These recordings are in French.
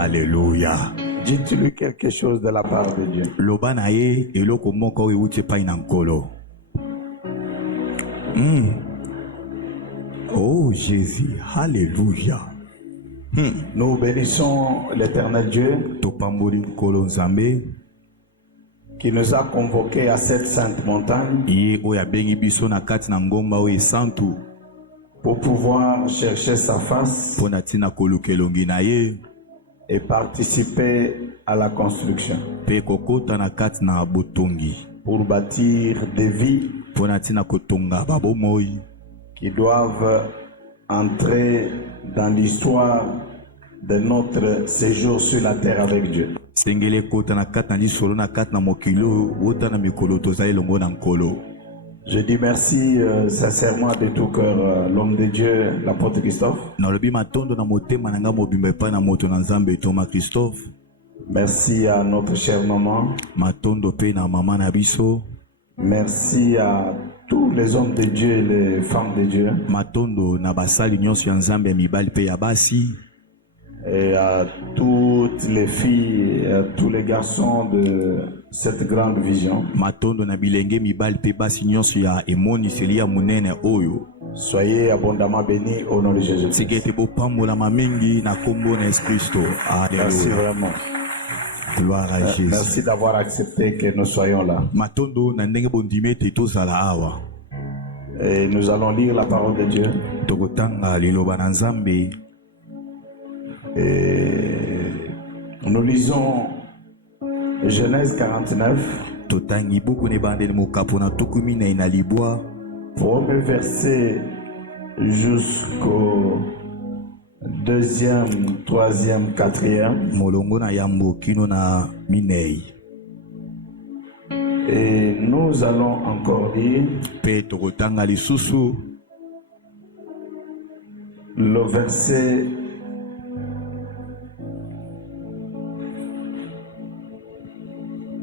Alléluia. Dites-lui quelque chose de la part de Dieu. Lobanaye eloko moko euti epai na nkolo. Oh Jésus, Alléluia. Nous bénissons l'Éternel Dieu Topamboli nkolo nzambe qui nous a convoqués à cette sainte montagne ye oyo abengi biso na kati na ngomba oyo esantu pour pouvoir chercher sa face mpo na ntina koluka elongi na ye et participer à la construction mpe kokota na kati na botongi pour bâtir des vies mpo na ntina kotonga babomoi qui doivent entrer dans l'histoire de notre séjour sur la terre avec Dieu. sengeli kota na kati na lisolo na kati na mokili oyo wota na mikolo tozali elongo na nkolo. Je dis merci sincèrement de tout cœur l'homme de Dieu, l'apôtre Christophe. nalobi matondo na motema na nga mobimba epai na moto na nzambe Thomas Christophe. Merci à notre chère maman. Matondo pe na mama na biso. Merci à tous les hommes de Dieu et les femmes de Dieu. Matondo na basali nyonso ya nzambe ya mibali pe ya basi. Et à toutes les filles et à tous les garçons de cette grande vision. Matondo na bilenge mibali pe basi nyonso ya emoniseli ya munene oyo. Soyez abondamment bénis au nom de Jésus. Sikete bo pambola mamingi na kombo na Yesu Kristo. Alléluia. Merci vraiment. Gloire à Jésus. Merci d'avoir accepté que nous soyons là. Matondo na ndenge bondime te tozala awa. Et nous allons lire la parole de Dieu. Tokotanga liloba na nzambe. Et nous lisons Genèse 49. Totangi buku ne bandeli mokapo na tukumi na inalibwa. Premier verset jusqu'au 2e, 3e, 4e. Molongo na yambo kino na minei. Et nous allons encore lire Pe tokotanga lisusu le verset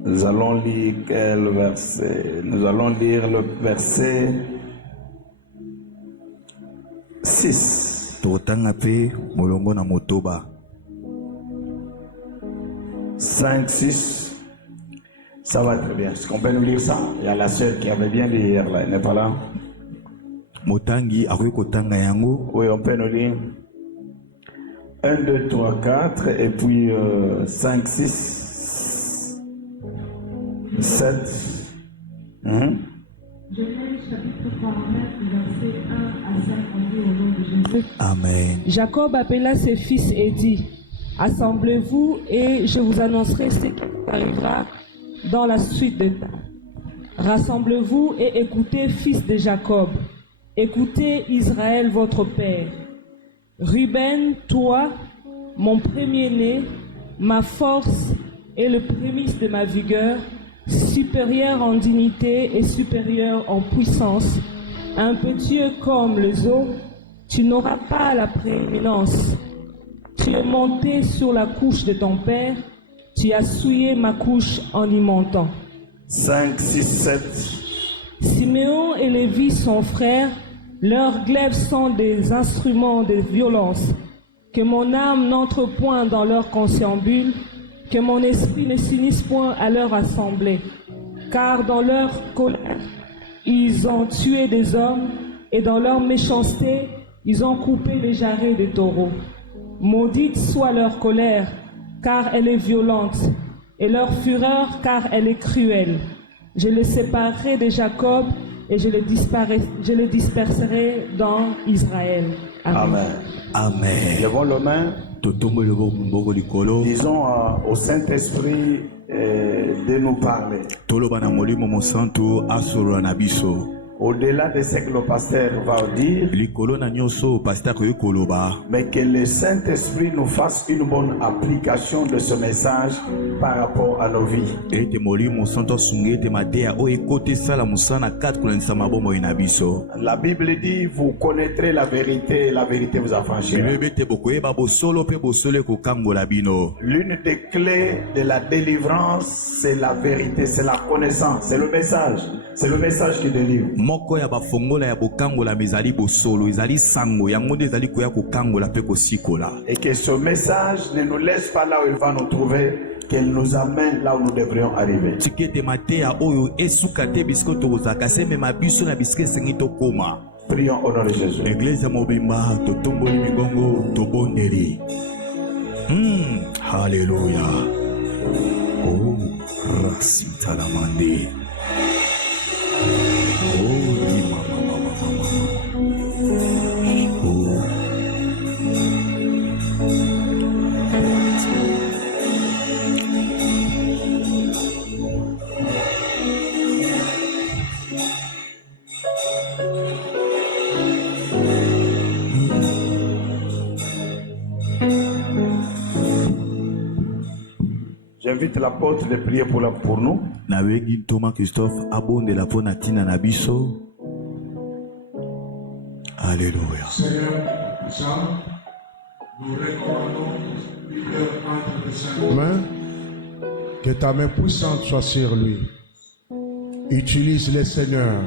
Nous allons lire quel verset? Nous allons lire le verset 6. tokotanga pe molongo na motoba 5, 6. Ça va très bien. Est-ce qu'on peut nous lire ça? Il y a la sœur qui avait bien lu hier là, elle n'est pas là? motangi akoki kotanga yango. Oui, on peut nous lire 1, 2, 3, 4 et puis 5, 6, 7. Genèse chapitre 49, verset 1 à 5, on dit au nom de Jésus. Amen. Jacob appela ses fils et dit, assemblez-vous et je vous annoncerai ce qui arrivera dans la suite de temps. Rassemblez-vous et écoutez, fils de Jacob. Écoutez, Israël, votre père. Ruben, toi, mon premier-né, ma force et le prémisse de ma vigueur, supérieur en dignité et supérieur en puissance, impétueux comme les eaux, tu n'auras pas la prééminence. Tu es monté sur la couche de ton père, tu as souillé ma couche en y montant. 5, 6, 7. Siméon et Lévi sont frères, leurs glaives sont des instruments de violence. Que mon âme n'entre point dans leur conciliabule, que mon esprit ne s'unisse point à leur assemblée. Car dans leur colère, ils ont tué des hommes, et dans leur méchanceté, ils ont coupé les jarrets des taureaux. Maudite soit leur colère, car elle est violente, et leur fureur, car elle est cruelle. Je les séparerai de Jacob, et je les disperserai dans Israël. Amen. Amen. Levons les mains. Totombo le mboko likolo. Disons au Saint-Esprit de nous parler. Toloba na molimo mosantu asolo na biso. Au-delà de ce que le pasteur va dire, Likolo na nyonso pasteur ko koloba. mais que le Saint-Esprit nous fasse une bonne application de ce message par rapport à nos vies. Ete molimo santo sungete madea o ekote sala musana kat kulanisa mabomo ina biso. La Bible dit, vous connaîtrez la vérité et la vérité vous affranchira. Bilebete bokoyeba bosolo pe bosole ko kangola bino. L'une des clés de la délivrance, c'est la vérité, c'est la connaissance, c'est le message qui délivre. moko ya bafongola ya bokangola mezali bosolo ezali sango yango nde ezali koya kokangola pe kosikola. Et que ce message ne nous laisse pas là où il va nous trouver, qu'elle nous amène là où nous devrions arriver. Tikete mateya oyo esuka te bisiko tokozaka se mema biso na bisike esengi tokoma. Prions au nom de Jésus. Église mobimba totomboli migongo tobondeli. Alléluia. Oh, rasita la mande. Oh, mama. Oh. J'invite l'apôtre de prier pour nous. Nawegi Thomas Christophe abonde la pona tina na biso. Alléluia. Seigneur, nous recommandons Peter entre tes saintes mains, que ta main puissante soit sur lui. Utilise-les, Seigneur,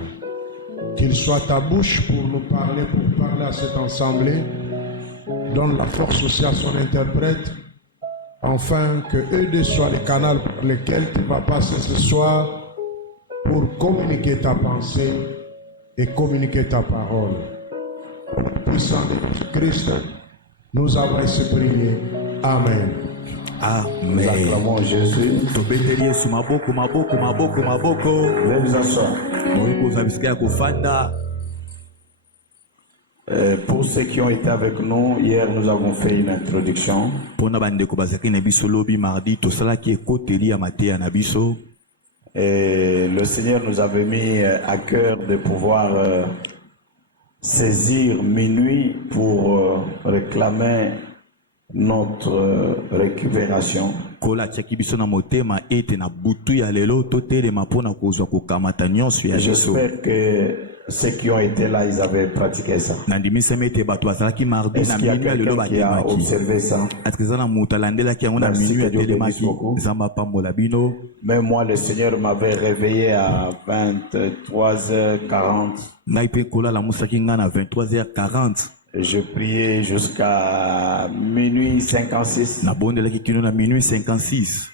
qu'il soit ta bouche pour nous parler, pour parler à cette assemblée. Donne la force aussi à son interprète, afin que eux deux soient les canaux par lesquels tu vas passer ce soir pour communiquer ta pensée et communiquer ta parole. Puissant de Christ, nous avons ainsi prié. Amen. Nous acclamons Jésus. Tobeteli Yesu maboko. Veuillez vous asseoir. Oikoza bisika ya kofanda. Pour ceux qui ont été avec nous, hier nous avons fait une introduction. Pona bandeko bazaki na biso lobi mardi tosalaki ekoteli ya mateya na biso. Et le Seigneur nous avait mis à cœur de pouvoir saisir minuit pour réclamer notre récupération. Kola tiaki biso na motema ete na butu ya lelo totelema mpona kozwa kokamata nyonso ya biso. J'espère que ceux qui ont été là, ils avaient pratiqué ça. Nandimisema ete bato bazalaki mardi Est-ce na qu'il y a minui ya lelo quelqu'un qui a batemaki. observé ça? Atikeza na moto alandelaki yango na Merci, minui ya que Dieu telemaki. bénisse beaucoup. Nzambe apambola bino. Mais moi, le Seigneur m'avait réveillé à 23h40. Ngai mpe kolala musaki nga na 23h40. Je priais jusqu'à minuit 56. Nabondelaki kino na minui 56.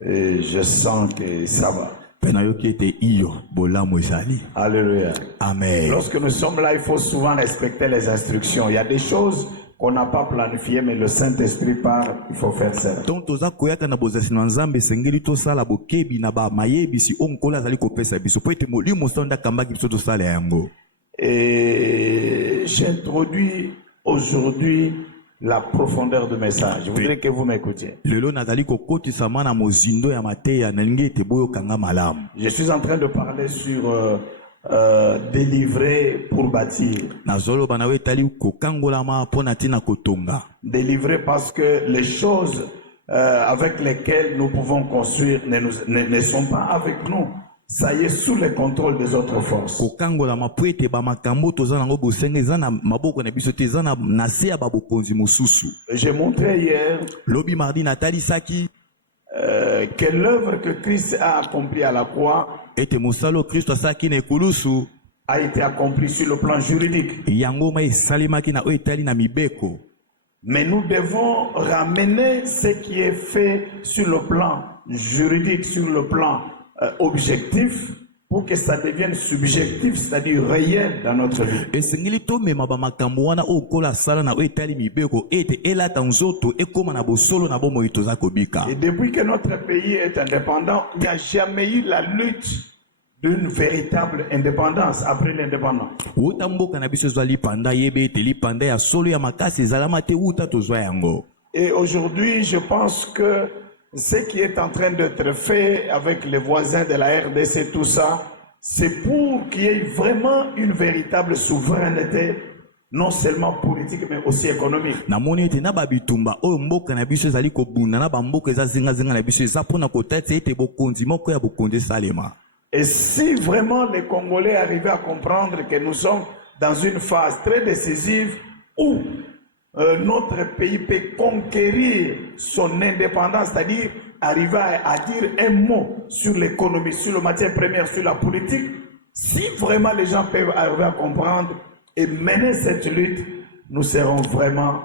Et je sens que ça va. Mpe nayoki ete iyo bolamu ezali. Alléluia. Amen. Lorsque nous sommes là, il faut souvent respecter les instructions. Il y a des choses qu'on n'a pas planifiées, mais le Saint-Esprit parle, il faut faire ça. Donc toza koyaka na bozasi na nzambe esengeli tosala bokebi na bamayebisi oyo nkolo azali kopesa biso po ete molimo sonda akambaki biso tosala yango. Et j'introduis aujourd'hui la profondeur du message. Je voudrais que vous m'écoutiez. Lelo nazali kokotisa na mozindo ya mateya nalingi ete boyokanga malamu. Je suis en train de parler sur délivrer pour bâtir. Nazoloba na etali kokangolama mpona ntina kotonga. Délivrer parce que les choses avec lesquelles nous pouvons construire ne sont pas avec nous. Ça y est, sous le contrôle des autres forces. Kokangolama po ete bamakambo toza nango bosenga eza na maboko na biso te eza na se ya babokonzi mosusu. J'ai montré hier lobi mardi natalisaki que l'œuvre que Christ a accomplie à la croix ete mosalo Kristo asalaki na ekulusu a été accomplie sur le plan juridique. yango ma esalemaki na oyo etali na mibeko. Mais nous devons ramener ce qui est fait sur le plan juridique, sur le plan objectif, pour que ça devienne subjectif, c'est-à-dire réel dans notre vie. Esengeli tomema bamakambo wana oyo nkolo asala na oyo etali mibeko ete elata nzoto ekóma na bosolo na bomoi toza kobika. Et depuis que notre pays est indépendant, il n'y a jamais eu la lutte d'une véritable indépendance après l'indépendance. Uta mboka na biso ezwa lipanda yebe ete lipanda ya solo ya makasi ezalama te uta tozwa yango. Et aujourd'hui, je pense que ce qui est en train d'être fait avec les voisins de la RDC, tout ça, c'est pour qu'il y ait vraiment une véritable souveraineté, non seulement politique, mais aussi économique. Namoni ete na babitumba oyo mboka na biso ezali kobunda na bamboka eza zinga na biso eza mpona kotata ete bokonzi moko ya bokonzi salema. Et si vraiment les Congolais arrivaient à comprendre que nous sommes dans une phase très décisive où notre pays peut conquérir son indépendance, c'est-à-dire arriver à dire un mot sur l'économie, sur la matière première, sur la politique, Si vraiment les gens peuvent arriver à comprendre et mener cette lutte, nous serons vraiment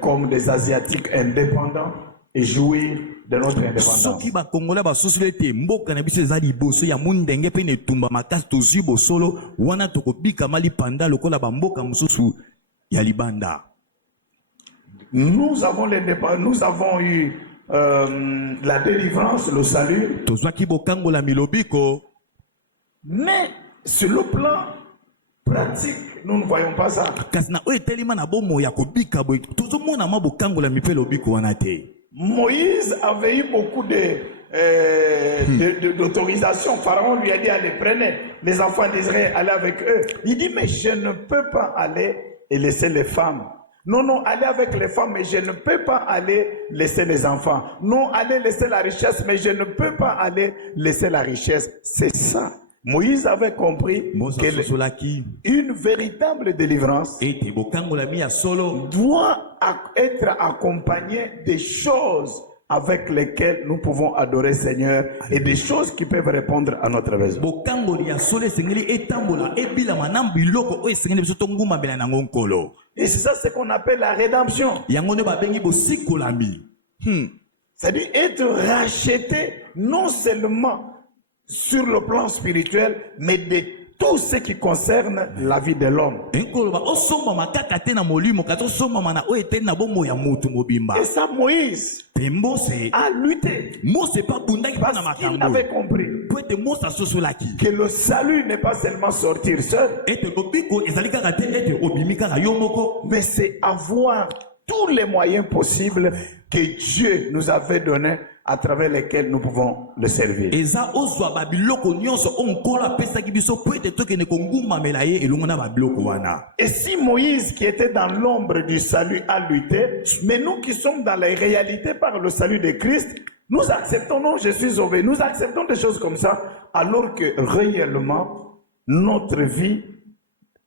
comme des Asiatiques indépendants et jouir de notre indépendance. soki bakongola basosolo ete mboka na biso eza liboso ya mundenge mpe na etumba makasi tozwi bosolo wana tokobikama lipanda lokola bamboka mosusu ya libanda. Nous avons eu la délivrance, le salut, tozwaki bokangola milobiko, mais sur le plan pratique, nous ne voyons pas ça. kasi na oyo etelema na bomo ya kobika boye tozomona mwa bokangola mpe lobiko wana te. Moïse avait eu beaucoup d'autorisation. Pharaon lui a dit, allez, prenez les enfants d'Israël, allez avec eux. Il dit, mais je ne peux pas aller et laisser les femmes. Non, non, allez avec les femmes, mais je ne peux pas aller laisser les enfants. Non, allez laisser la richesse, mais je ne peux pas aller laisser la richesse. C'est ça. Moïse avait compris qu'une véritable délivrance ete bokangola mi ya solo doit être accompagnée des choses avec lesquelles nous pouvons adorer Seigneur et des choses qui peuvent répondre à notre besoin. bokangoli ya solo esengeli etambola ebilama na biloko oyo esengeli biso tongumamela nango nkolo. Et c'est ça ce qu'on appelle la rédemption. yango nde babengi bosikolami. C'est-à-dire être racheté non seulement sur le plan spirituel, mais de tout ce qui concerne la vie de l'homme. enkoloba osombama kaka te na molimo kasi osombama na oyo eteli na bomo ya mutu mobimba. Et ça, Moïse mpe mose a lutté mose mpe abundaki mpo na parce qu'il makambo avait compris po ete mose asosolaki que le salut n'est pas seulement sortir seul, ete lobiko ezali kaka te ete obimi kaka yo moko, mais c'est avoir tous les moyens possibles que Dieu nous avait donnés à travers lesquels nous pouvons le servir. eza ozwa babiloko nyonso oyo nkolo apesaki biso po ete tokende kongumamela ye elongo na babiloko wana. Et si Moïse, qui était dans l'ombre du salut, a lutté, mais nous qui sommes dans la réalité par le salut de Christ, nous acceptons, non, je suis sauvé, nous acceptons des choses comme ça, alors que réellement, notre vie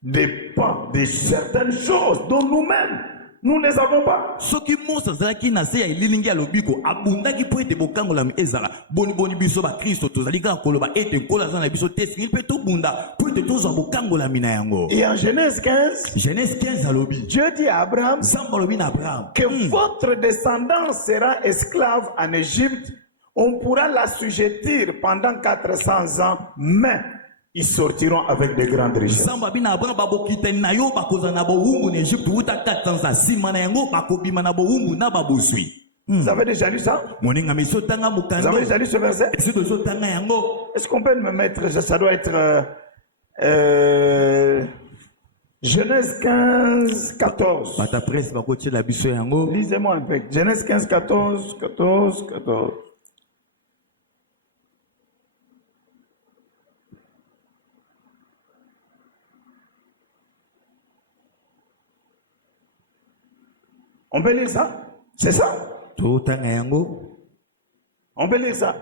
dépend de certaines choses dont nous-mêmes, nous ne les avons pas. soki mose azalaki na se ya elilingi ya lobiko abundaki po ete bokangolami ezala boniboni biso bakristo tozali kaka koloba ete nkolo aza na biso te singili mpe tobunda po ete tozwa bokangolami na yango. Et en Genèse 15, Genèse 15 alobi Dieu dit à Abraham nzambe alobi na abraham que votre descendance sera esclave en Égypte, on pourra l'assujettir pendant 400 ans, mais ils sortiront avec de grandes richesses. nzambe abi na abraham babokitani na yo bakozala na bowumbu na egypte wuta 400 ans nsima na yango bakobima na bowumbu na babozwi. Vous avez déjà lu ça? moningami esotanga Vous avez mokando déjà lu ce verset? esi tozotanga yango. Est-ce qu'on peut me mettre, ça doit être Genèse 15, 14. bata presse bakotiela biso yango. Lisez-moi un peu. Genèse 15, 14, 14, 14. On peut lire ça? C'est ça? totanga yango. On peut lire ça.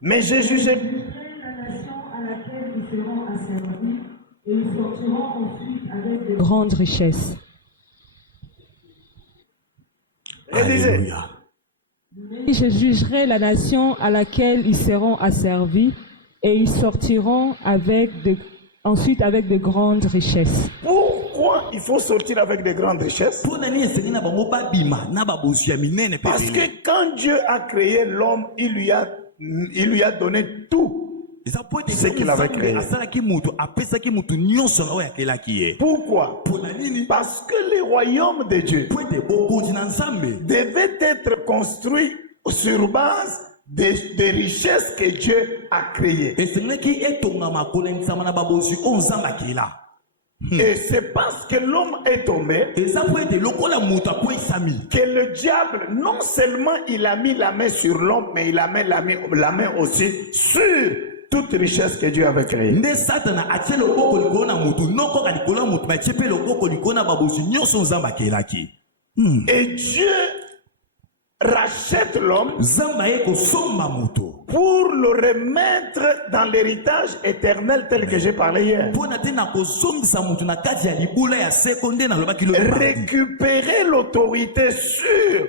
Mais j'ai jugé. La nation à laquelle ils seront asservis et ils sortiront ensuite avec de grandes richesses. Réalisez. Alléluia. Et je jugerai la nation à laquelle ils seront asservis et ils sortiront ensuite avec de grandes richesses. Pourquoi il faut sortir avec de grandes richesses? mpo nani esengi na bango babima na babozwi ya minene mpe Parce ebele. que quand Dieu a créé l'homme, il lui a donné tout. eza po ete Ce qu'il avait créé. asalaki mutu apesaki mutu nyonso oyo akelaki ye. Pourquoi? mpo na nini? Parce que le royaume de Dieu po ete bokonzi na nzambe devait être construit sur base des richesses que Dieu a créées. esengelaki etongama kolendisama na babozwi oyo nzambe akela. Et c'est parce que l'homme est tombé eza po ete lokola mutu akweyisami que le diable, non seulement il a mis la main sur l'homme, mais il a mis la main aussi sur toute richesse que Dieu avait créée. nde satana atie loboko likolo na mutu noko kaka likolo ya mutu me atie mpe loboko likolo na babozwi nyonso nzambe akelaki. Et Dieu rachète l'homme nzambe aye kosomba mutu pour le remettre dans l'héritage éternel tel que j'ai parlé hier. mpo na te na kozombisa mutu na kati ya libula ya seko nde nalobaki lobi mardi. Récupérer l'autorité sur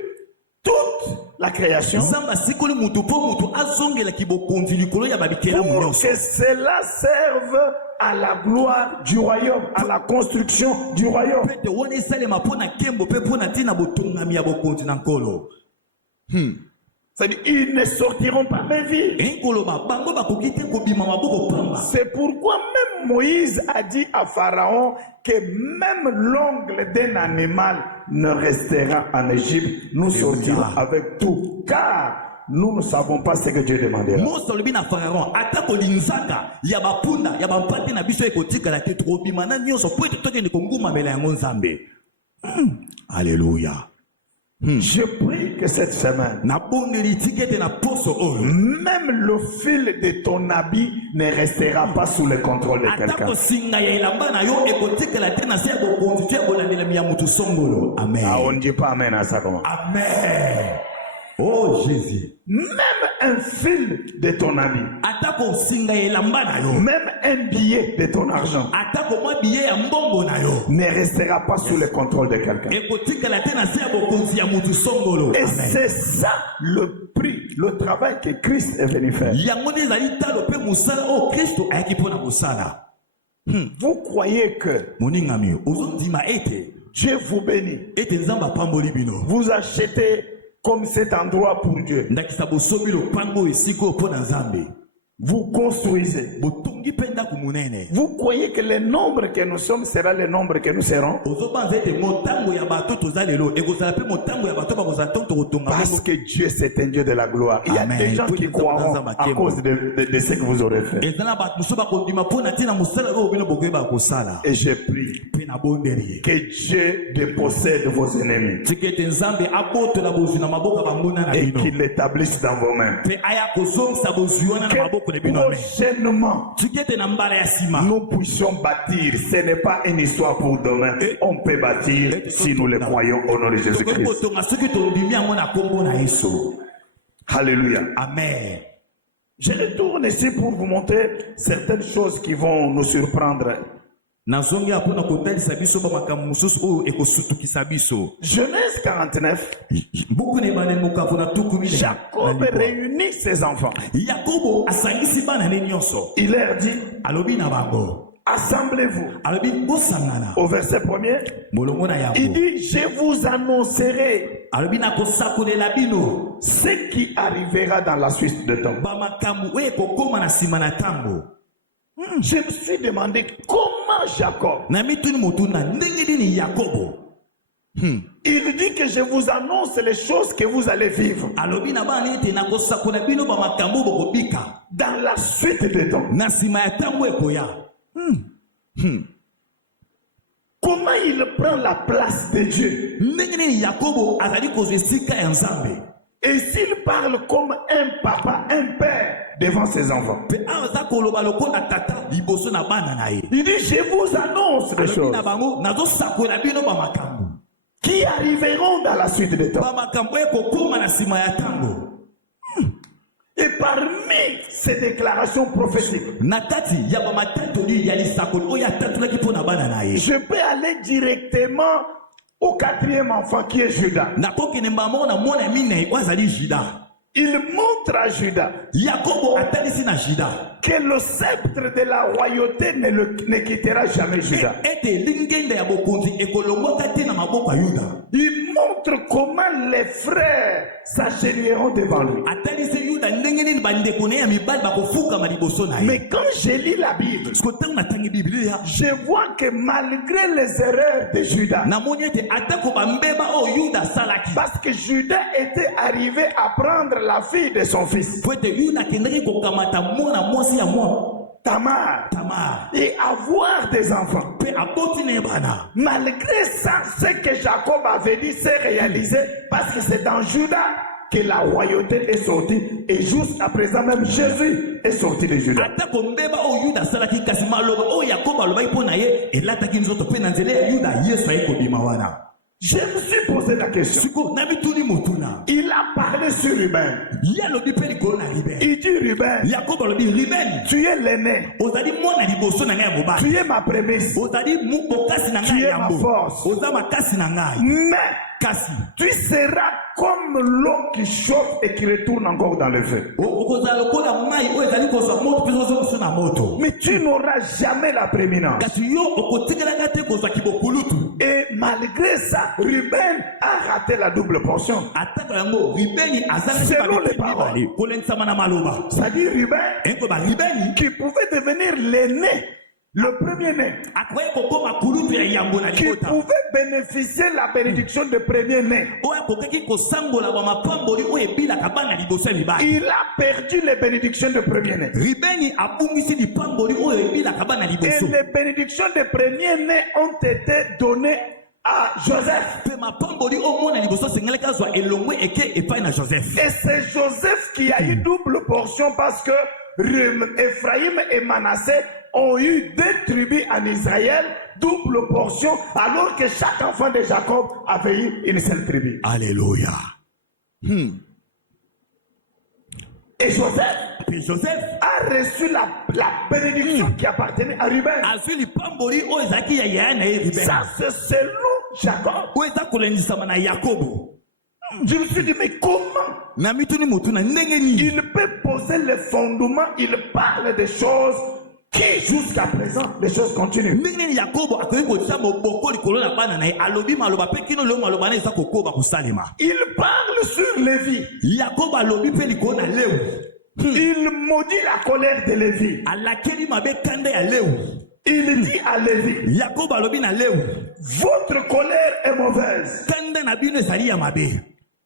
toute la création Zamba sikoli mutu po mutu azongela ki bokonzi likolo ya babikela pour nyonso. que cela serve à la gloire du royaume, à la construction du royaume. Pete wona esalema mpo na nkembo mpe mpo na ntina botongami ya bokonzi na nkolo. C'est-à-dire, ils ne sortiront pas mes vies. Enkoloba bango bakoki te kobima maboko pamba. C'est pourquoi même Moïse a dit à Pharaon que même l'ongle d'un animal ne restera en Égypte. Nous sortirons avec tout, car nous ne savons pas ce que Dieu demandera. Mose alobi na Pharaon atako linzaka ya bapunda ya bampate na biso ekotikala te tokobima na nyonso po ete tokende kongumamela yango Nzambe. Alléluia. Je prie que cette semaine, Même le fil de ton habit ne restera pas sous le contrôle de quelqu'un. Amen. Ah, on ne dit pas amen à ça comment? Amen. Oh Jésus. Même un fil de ton habit, même un billet de ton argent ne restera pas sous le contrôle de quelqu'un. Et c'est ça le prix, le travail que Christ est venu faire. Vous croyez que Dieu vous bénit, vous achetez comme cet endroit pour Dieu. Vous construisez. Vous croyez que le nombre que nous sommes sera le nombre que nous serons? Parce que Dieu c'est un Dieu de la gloire. Il y a des gens qui croiront à cause de ce que vous aurez fait. Et je prie que Dieu dépossède vos ennemis et qu'il l'établisse dans vos mains. Prochainement, nous puissions bâtir. Ce n'est pas une histoire pour demain. On peut bâtir si nous le croyons au nom de Jésus-Christ. Alléluia. Amen. Je retourne ici pour vous montrer certaines choses qui vont nous surprendre. Genèse 49. Jacob réunit ses enfants. Il leur dit, assemblez-vous. Au verset 1er, il dit, je vous annoncerai ce qui arrivera dans la suite de temps. Je me suis demandé comment Jacob. Il dit que je vous annonce les choses que vous allez vivre dans la suite de temps. Comment il prend la place de Dieu? Et s'il parle comme un papa, un père devant ses enfants. Il dit, je vous annonce des choses qui arriveront dans la suite des temps. Et parmi ces déclarations prophétiques, je peux aller directement au quatrième enfant qui est Judas. Il montre à Judas que le sceptre de la royauté ne quittera jamais Judas. Il montre comment les frères s'agenouilleront devant lui. Mais quand je lis la Bible, je vois que malgré les erreurs de Judas, parce que Judas était arrivé à prendre la fille de son fils, Tamar, et avoir des enfants. Malgré ça, ce que Jacob avait dit s'est réalisé parce que c'est dans Judas que la royauté est sortie. Et jusqu'à présent même, Jésus est sorti de Judas. Je me suis posé la question. Il a parlé sur Ruben. Il dit Ruben, tu es l'aîné. Tu es ma prémisse. Tu es ma force. Mais kasi tu seras comme l'eau qui chauffe et qui retourne encore dans le feu. okozala lokola mai oyo ezali kozwa moto mpe ozomoso na moto Mais tu n'auras jamais la prééminence. kasi yo okotikelaka te kozwa kibokulutu Et malgré ça, Ruben a raté la double portion. atako yango ribeni Selon les paroles. azalaki kolendisama na maloba C'est-à-dire Ruben enko baribeni qui pouvait devenir l'aîné, le premier-né, akoki kokoma kulutu ya yambo na qui libota pouvait bénéficier la bénédiction de premier-né. oyo akokaki kosangola bamapamboli oyo ebilaka bana liboso ya mibali Il a perdu les bénédictions de premier-né. ribeni abungisi lipamboli oyo ebilaka bana Et liboso les bénédictions de premier-né ont été données à Joseph. mpe mapamboli oyo mwana liboso asengelaki azwa elongwe eke epai na joseph Et c'est Joseph qui a eu double portion parce que Ephraïm et Manassé ont eu 2 tribus en Israël, double portion, alors que chaque enfant de Jacob avait eu une seule tribu. alléluia Et Joseph puis joseph a reçu la bénédiction qui appartenait à Ruben. azwi lipamboli oyo ezalaki ya yaya na ye ribeni Ça, c'est selon Jacob. oyo eza kolendisama na yakobo Je me suis dit, mais comment na mituni motu na ndenge nini il peut poser les fondements, il parle des choses qui, jusqu'à présent, les choses continuent. ndenge nini yakobo akoki kotia moboko likolo na bana na ye alobi maloba mpe kino leo maloba na eza kokoba kosalema Il parle sur Lévi. yakobo alobi mpe likolo na lewi Il maudit la colère de Lévi. alakeli mabe kanda ya lewi Il dit à Lévi, yakobo alobi na lewi votre colère est mauvaise. kanda na bino ezali ya mabe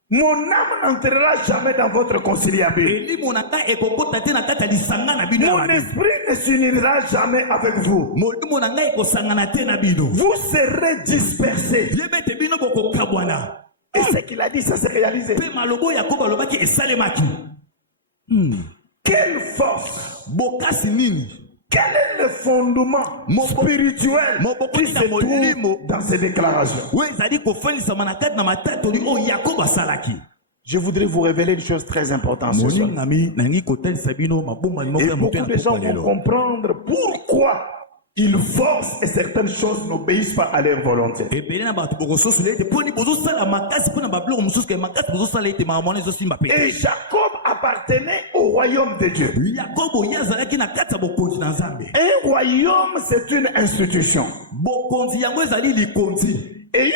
Mon âme n'entrera jamais dans votre conciliabule. elimo na ngai ekokota te na kati ya lisanga na bino ya Mon mabe esprit ne s'unira jamais avec vous. molimo na ngai ekosangana te na bino Vous serez dispersés. yeba ete bino bokokabwana Et ce qu'il a dit, ça s'est réalisé. mpe maloba oyo yakobo alobaki esalemaki Quelle force! bokasi nini Quel est le fondement spirituel qui se trouve dans ces déclarations? oyo ezali kofandisama na kati na matatoli oyo yakobo asalaki Je voudrais vous révéler une chose très importante ce soir. moningami nangi kotalisa bino mabombani moko Et ya moto beaucoup ya de gens vont lelo comprendre pourquoi ils forcent et certaines choses n'obéissent pas à leur volonté. ebele na bato bokososula ete mponi bozosala makasi mpona babiloko mosusu ke makasi bozosala ete makamwana ezosimba Et pe Jacob appartenait au royaume de Dieu. yakobo ye azalaki na kati ya bokonzi na nzambe Un royaume, c'est une institution. bokonzi yango ezali likonzi Et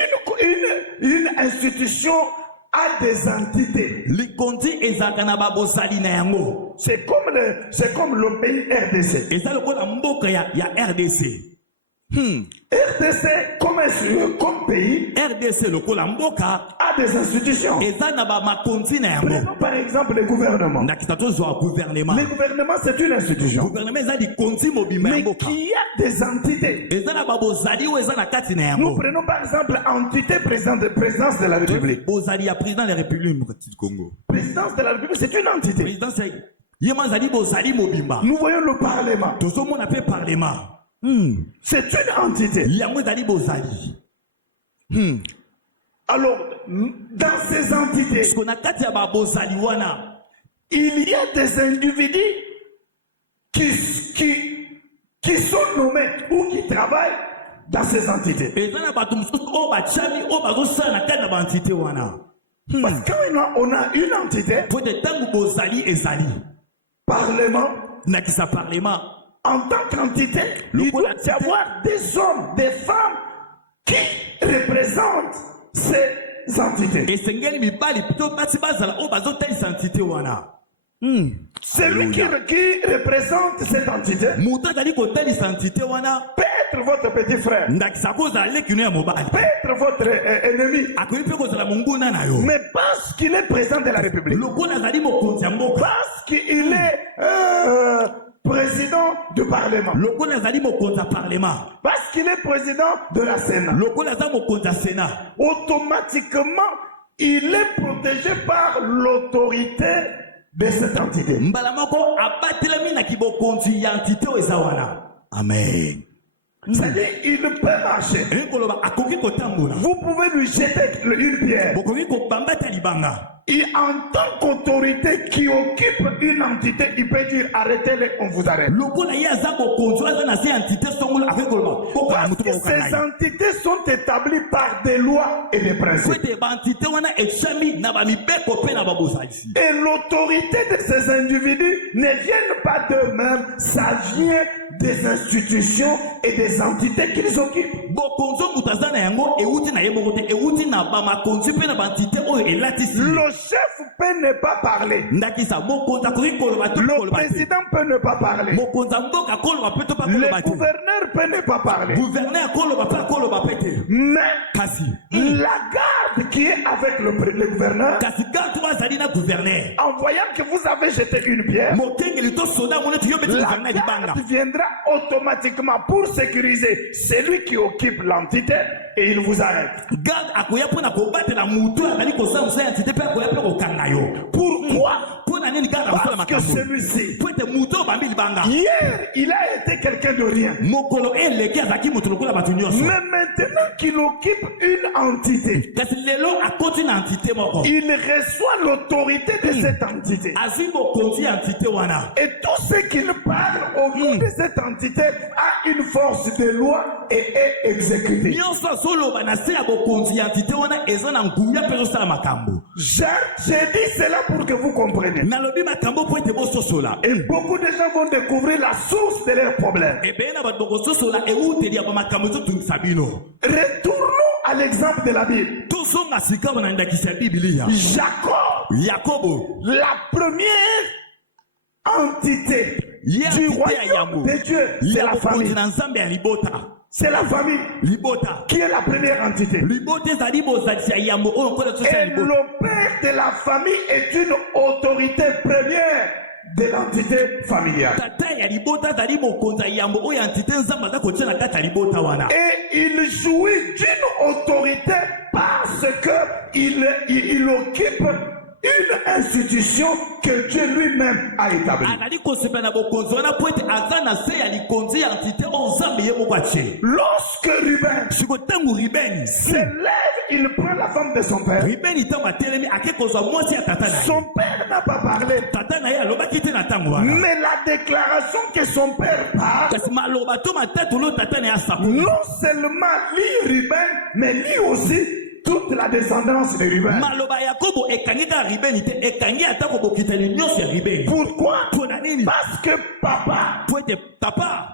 une institution a des entités. likonzi ezalaka na babozali na yango C'est comme le pays RDC. eza lokola mboka ya rdc RDC, comme pays, rdc lokola mboka a des institutions. eza na bamakonzi na yango Prenons par exemple le gouvernement. ndakisa tozwa gouvernement Le gouvernement, c'est une institution. gouvernement eza likonzi mobimba ya Mais mboka qui a des entités. eza na babozali oyo eza na kati na Nous yango prenons par exemple entité présidence de la République. bozali ya président de la république du congo Présidence de la République, c'est une entité. présidence ye mo azali bozali mobimba Nous voyons le Parlement. tozomona mpe parlement C'est une entité. yango ezali bozali Alors, dans ces entités, parceke na kati ya babozali wana il y a des individus qui sont nommés ou qui travaillent dans ces entités. eza na bato mosusu oyo batiami oyo bazosala na kati na baentité wana Parce que quand on a une entité, po ete ntango bozali ezali Parlement, nakisa parlement en tant qu'entité, il doit y avoir des hommes, des femmes qui représentent ces entités. esengeli mibali to basi bazala oyo bazotalisa entité wana Celui qui représente cette entité moto azali kotalisa entité wana peut être votre petit frère, ndakisa kozala lekino ya mobali peut être votre ennemi, akoki mpe kozala monguna na yo mais parce qu'il est président de la République, lokola azali mokonzi ya mboka parce qu'il est président du Parlement, lokola azali mokonzi ya parlement parce qu'il est président de la Sénat, lokola aza mokonzi ya sénat automatiquement, il est protégé par l'autorité de cette entité. mbala moko abatelami na kibokonzi ya entité oyo eza wana amen C'est-à-dire, il peut marcher. elingi koloba akoki kotambola Vous pouvez lui jeter une pierre. bokoki kobamba ta libanga Et en tant qu'autorité qui occupe une entité, il peut dire arrêtez-les, on vous arrête. Parce que ces entités sont établies par des lois et des principes. Et l'autorité de ces individus ne vient pas d'eux-mêmes, ça vient des institutions et des entités qu'ils occupent. Le chef peut ne pas parler. Le président peut ne pas parler. Le gouverneur peut ne pas parler. Mais la garde qui est avec le gouverneur, en voyant que vous avez jeté une pierre, la garde viendra automatiquement pour sécuriser celui qui occupe l'entité et il vous arrête. Pourquoi? Parce que celui-ci, hier, il a été quelqu'un de rien. Mais maintenant qu'il occupe une entité, il reçoit l'autorité de cette entité. Et tout ce qu'il parle au nom de cette entité a une force de loi et est exécuté. J'ai dit cela pour que vous compreniez. Et beaucoup de gens vont découvrir la source de leurs problèmes. Retournons à l'exemple de la Bible. Jacob, la première entité du royaume de Dieu, c'est la famille. C'est la famille qui est la première entité. Et le père de la famille est une autorité première de l'entité familiale. Et il jouit d'une autorité parce qu'il occupe une institution que Dieu lui-même a établie. Lorsque Ruben s'élève, il prend la femme de son père. Son père n'a pas parlé. Mais la déclaration que son père parle, non seulement lui Ruben, mais lui aussi toute la descendance de Ruben. Pourquoi? Parce que papa,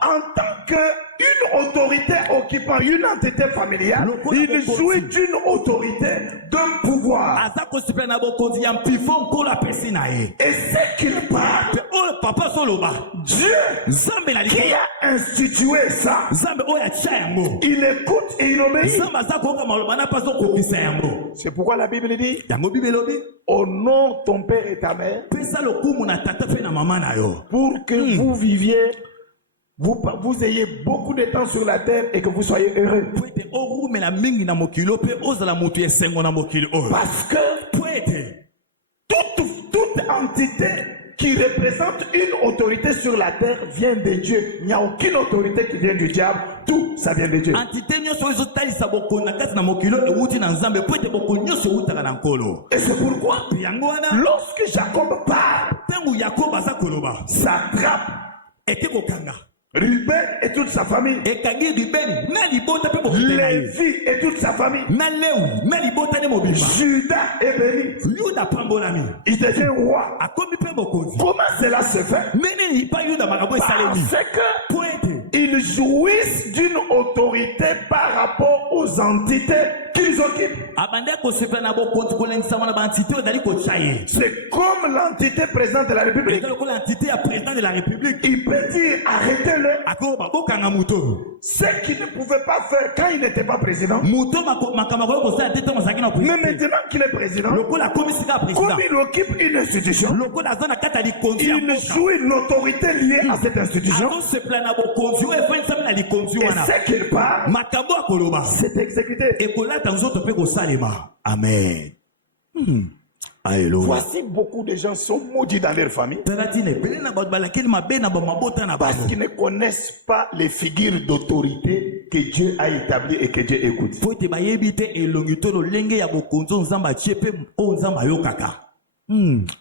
en tant qu'une autorité occupant une entité familiale, il jouit d'une autorité, d'un pouvoir. Et c'est qu'il parle. Dieu qui a institué ça, il écoute et il obéit. C'est pourquoi la Bible dit: honore ton père et ta mère, pour que vous viviez, vous ayez beaucoup de temps sur la terre et que vous soyez heureux. Parce que toute entité qui représente une autorité sur la terre vient de Dieu. Il n'y a aucune autorité qui vient du diable. Tout, ça vient de Dieu. Et c'est pourquoi, lorsque Jacob part, ça attrape Ruben et toute sa famille, Lévi et toute sa famille, Judas et Béni, il devient roi. Comment cela se fait? Parce qu'ils jouissent d'une autorité par rapport aux entités qu'ils occupent. C'est comme l'entité présidente de la République. Il peut dire arrêtez-le. Ce qu'il ne pouvait pas faire quand il n'était pas président. Mais maintenant qu'il est président, comme il occupe une institution, il jouit l'autorité liée à cette institution. Et ce qu'il parle, c'est exécuté. Amen. Alléluia. Voici beaucoup de gens sont maudits dans leur famille parce qu'ils ne connaissent pas les figures d'autorité que Dieu a établies et que Dieu écoute.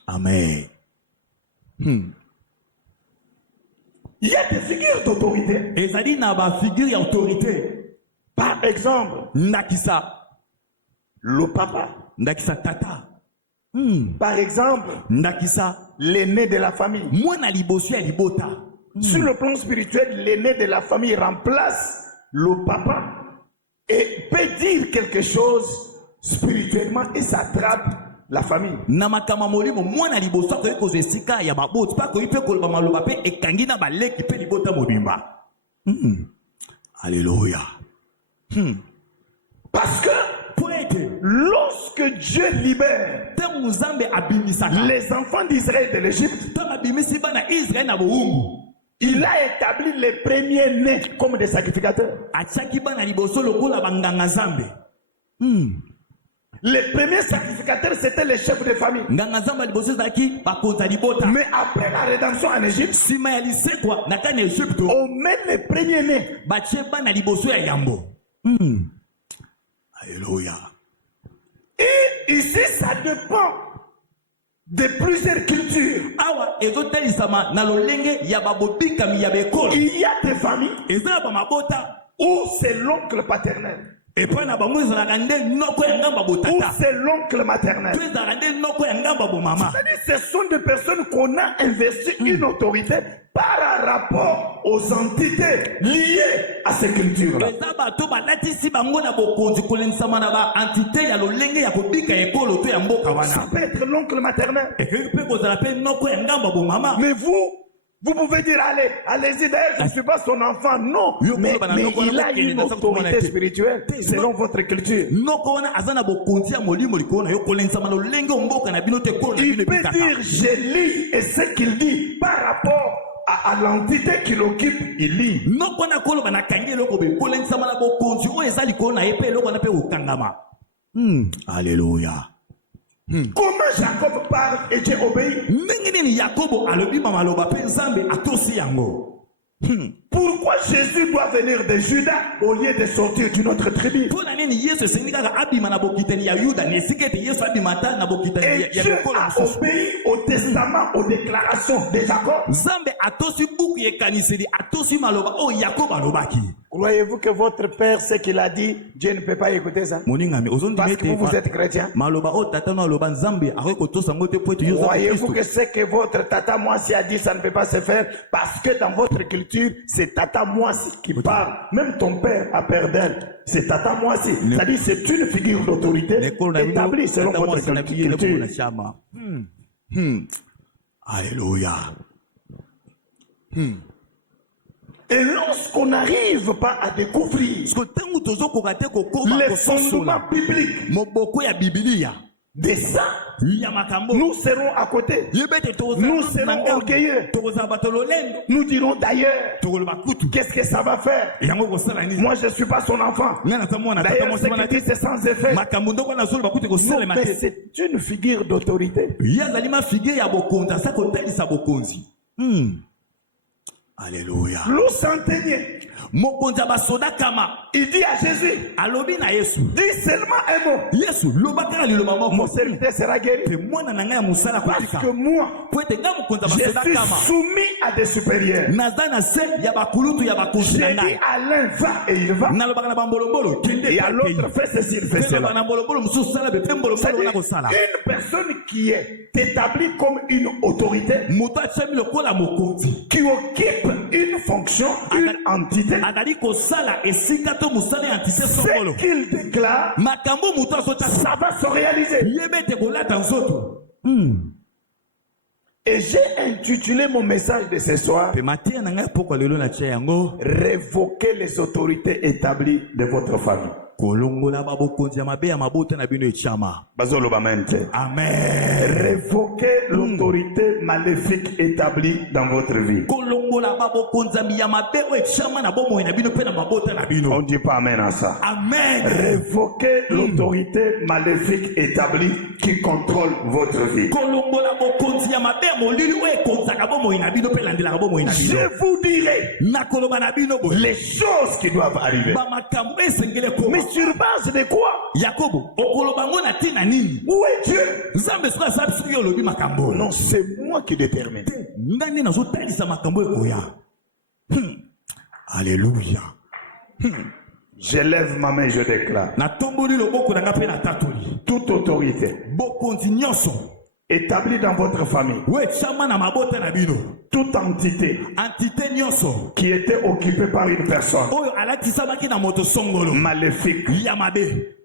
Amen. Il y a des figures d'autorité. Par exemple, le papa. Par exemple, l'aîné de la famille. Sur le plan spirituel, l'aîné de la famille remplace le papa et peut dire quelque chose spirituellement et ça attrape la famille. Alléluia. Parce que lorsque Dieu libère les enfants d'Israël de l'Égypte, il a établi les premiers-nés comme des sacrificateurs. Les premiers sacrificateurs, c'était les chefs de famille. Mais après la rédemption en Égypte, on met les premiers-nés. Alléluia. Et ici, ça dépend de plusieurs cultures. Il y a des familles où c'est l'oncle paternel, ou c'est l'oncle maternel. C'est-à-dire, ce sont des personnes qu'on a investi une autorité par rapport aux entités liées à ces cultures-là. Ça peut être l'oncle maternel. Mais vous pouvez dire, allez-y, d'ailleurs, je ne suis pas son enfant. Non, mais il a une autorité spirituelle selon votre culture. Il peut dire, je lis, et ce qu'il dit par rapport à l'entité qu'il occupe, il lit. Alléluia. Comment Jacob parle et Dieu obéit? Pourquoi Jésus doit venir de Juda au lieu de sortir d'une autre tribu? Et Dieu a obéi au testament, aux déclarations de Jacob. Croyez-vous que votre père, ce qu'il a dit, Dieu ne peut pas écouter ça? Parce que vous êtes chrétien. Croyez-vous que ce que votre tata Moissi a dit, ça ne peut pas se faire? Parce que dans votre culture, c'est tata Moissi qui parle. Même ton père a peur d'elle. C'est tata Moissi. C'est-à-dire c'est une figure d'autorité établie selon votre culture. Alléluia. Et lorsqu'on n'arrive pas à découvrir les fondements bibliques de ça, nous serons à côté. Nous serons orgueilleux. Nous dirons d'ailleurs, qu'est-ce que ça va faire? Moi, je ne suis pas son enfant. D'ailleurs, ce qu'il dit, c'est sans effet. Non, mais c'est une figure d'autorité. Alléluia. Le centenier, il dit à Jésus, dis seulement un mot, mon serviteur sera guéri. Parce que moi, je suis soumis à des supérieurs. J'ai dit à l'un va et il va, et à l'autre fait ceci, il fait cela. Une personne qui est établie comme une autorité, qui occupe une fonction, une entité, ce qu'il déclare, ça va se réaliser. Et j'ai intitulé mon message de ce soir, révoquer les autorités établies de votre famille. kolongola babokonzi ya mabe ya mabota na bino echama. Bazoloba mente. Amen. Révoquez l'autorité maléfique établie dans votre vie. Kolongola babokonzi ya mabe o echama na bomo na bino pe na mabota na bino. On dit pas amen à ça. Amen. Révoquez l'autorité maléfique établie qui contrôle votre vie. Kolongola bokonzi ya mabe molili o ekonzaka bomo na bino pe landela bomo na bino. Je vous dirai Na koloba na bino bo. les choses qui doivent arriver. Ba makambo esengele ko. Mais sur base de quoi? Yakobo okoloba ngo na tina nini? Où est Dieu? Nzambe soka sabi soki olobi makambo. Non, c'est moi qui détermine. Ndani nazo talisa makambo ekoya. Alléluia. Je lève ma main, je déclare. Na tomboli loboko na ngape na tatoli. Toute autorité Bokonzi nyonso. établie dans votre famille, We chama na mabota na bino. toute entité Entité nyonso. qui était occupée par une personne Oyo alatisabaki na moto songolo. maléfique, Yamabe.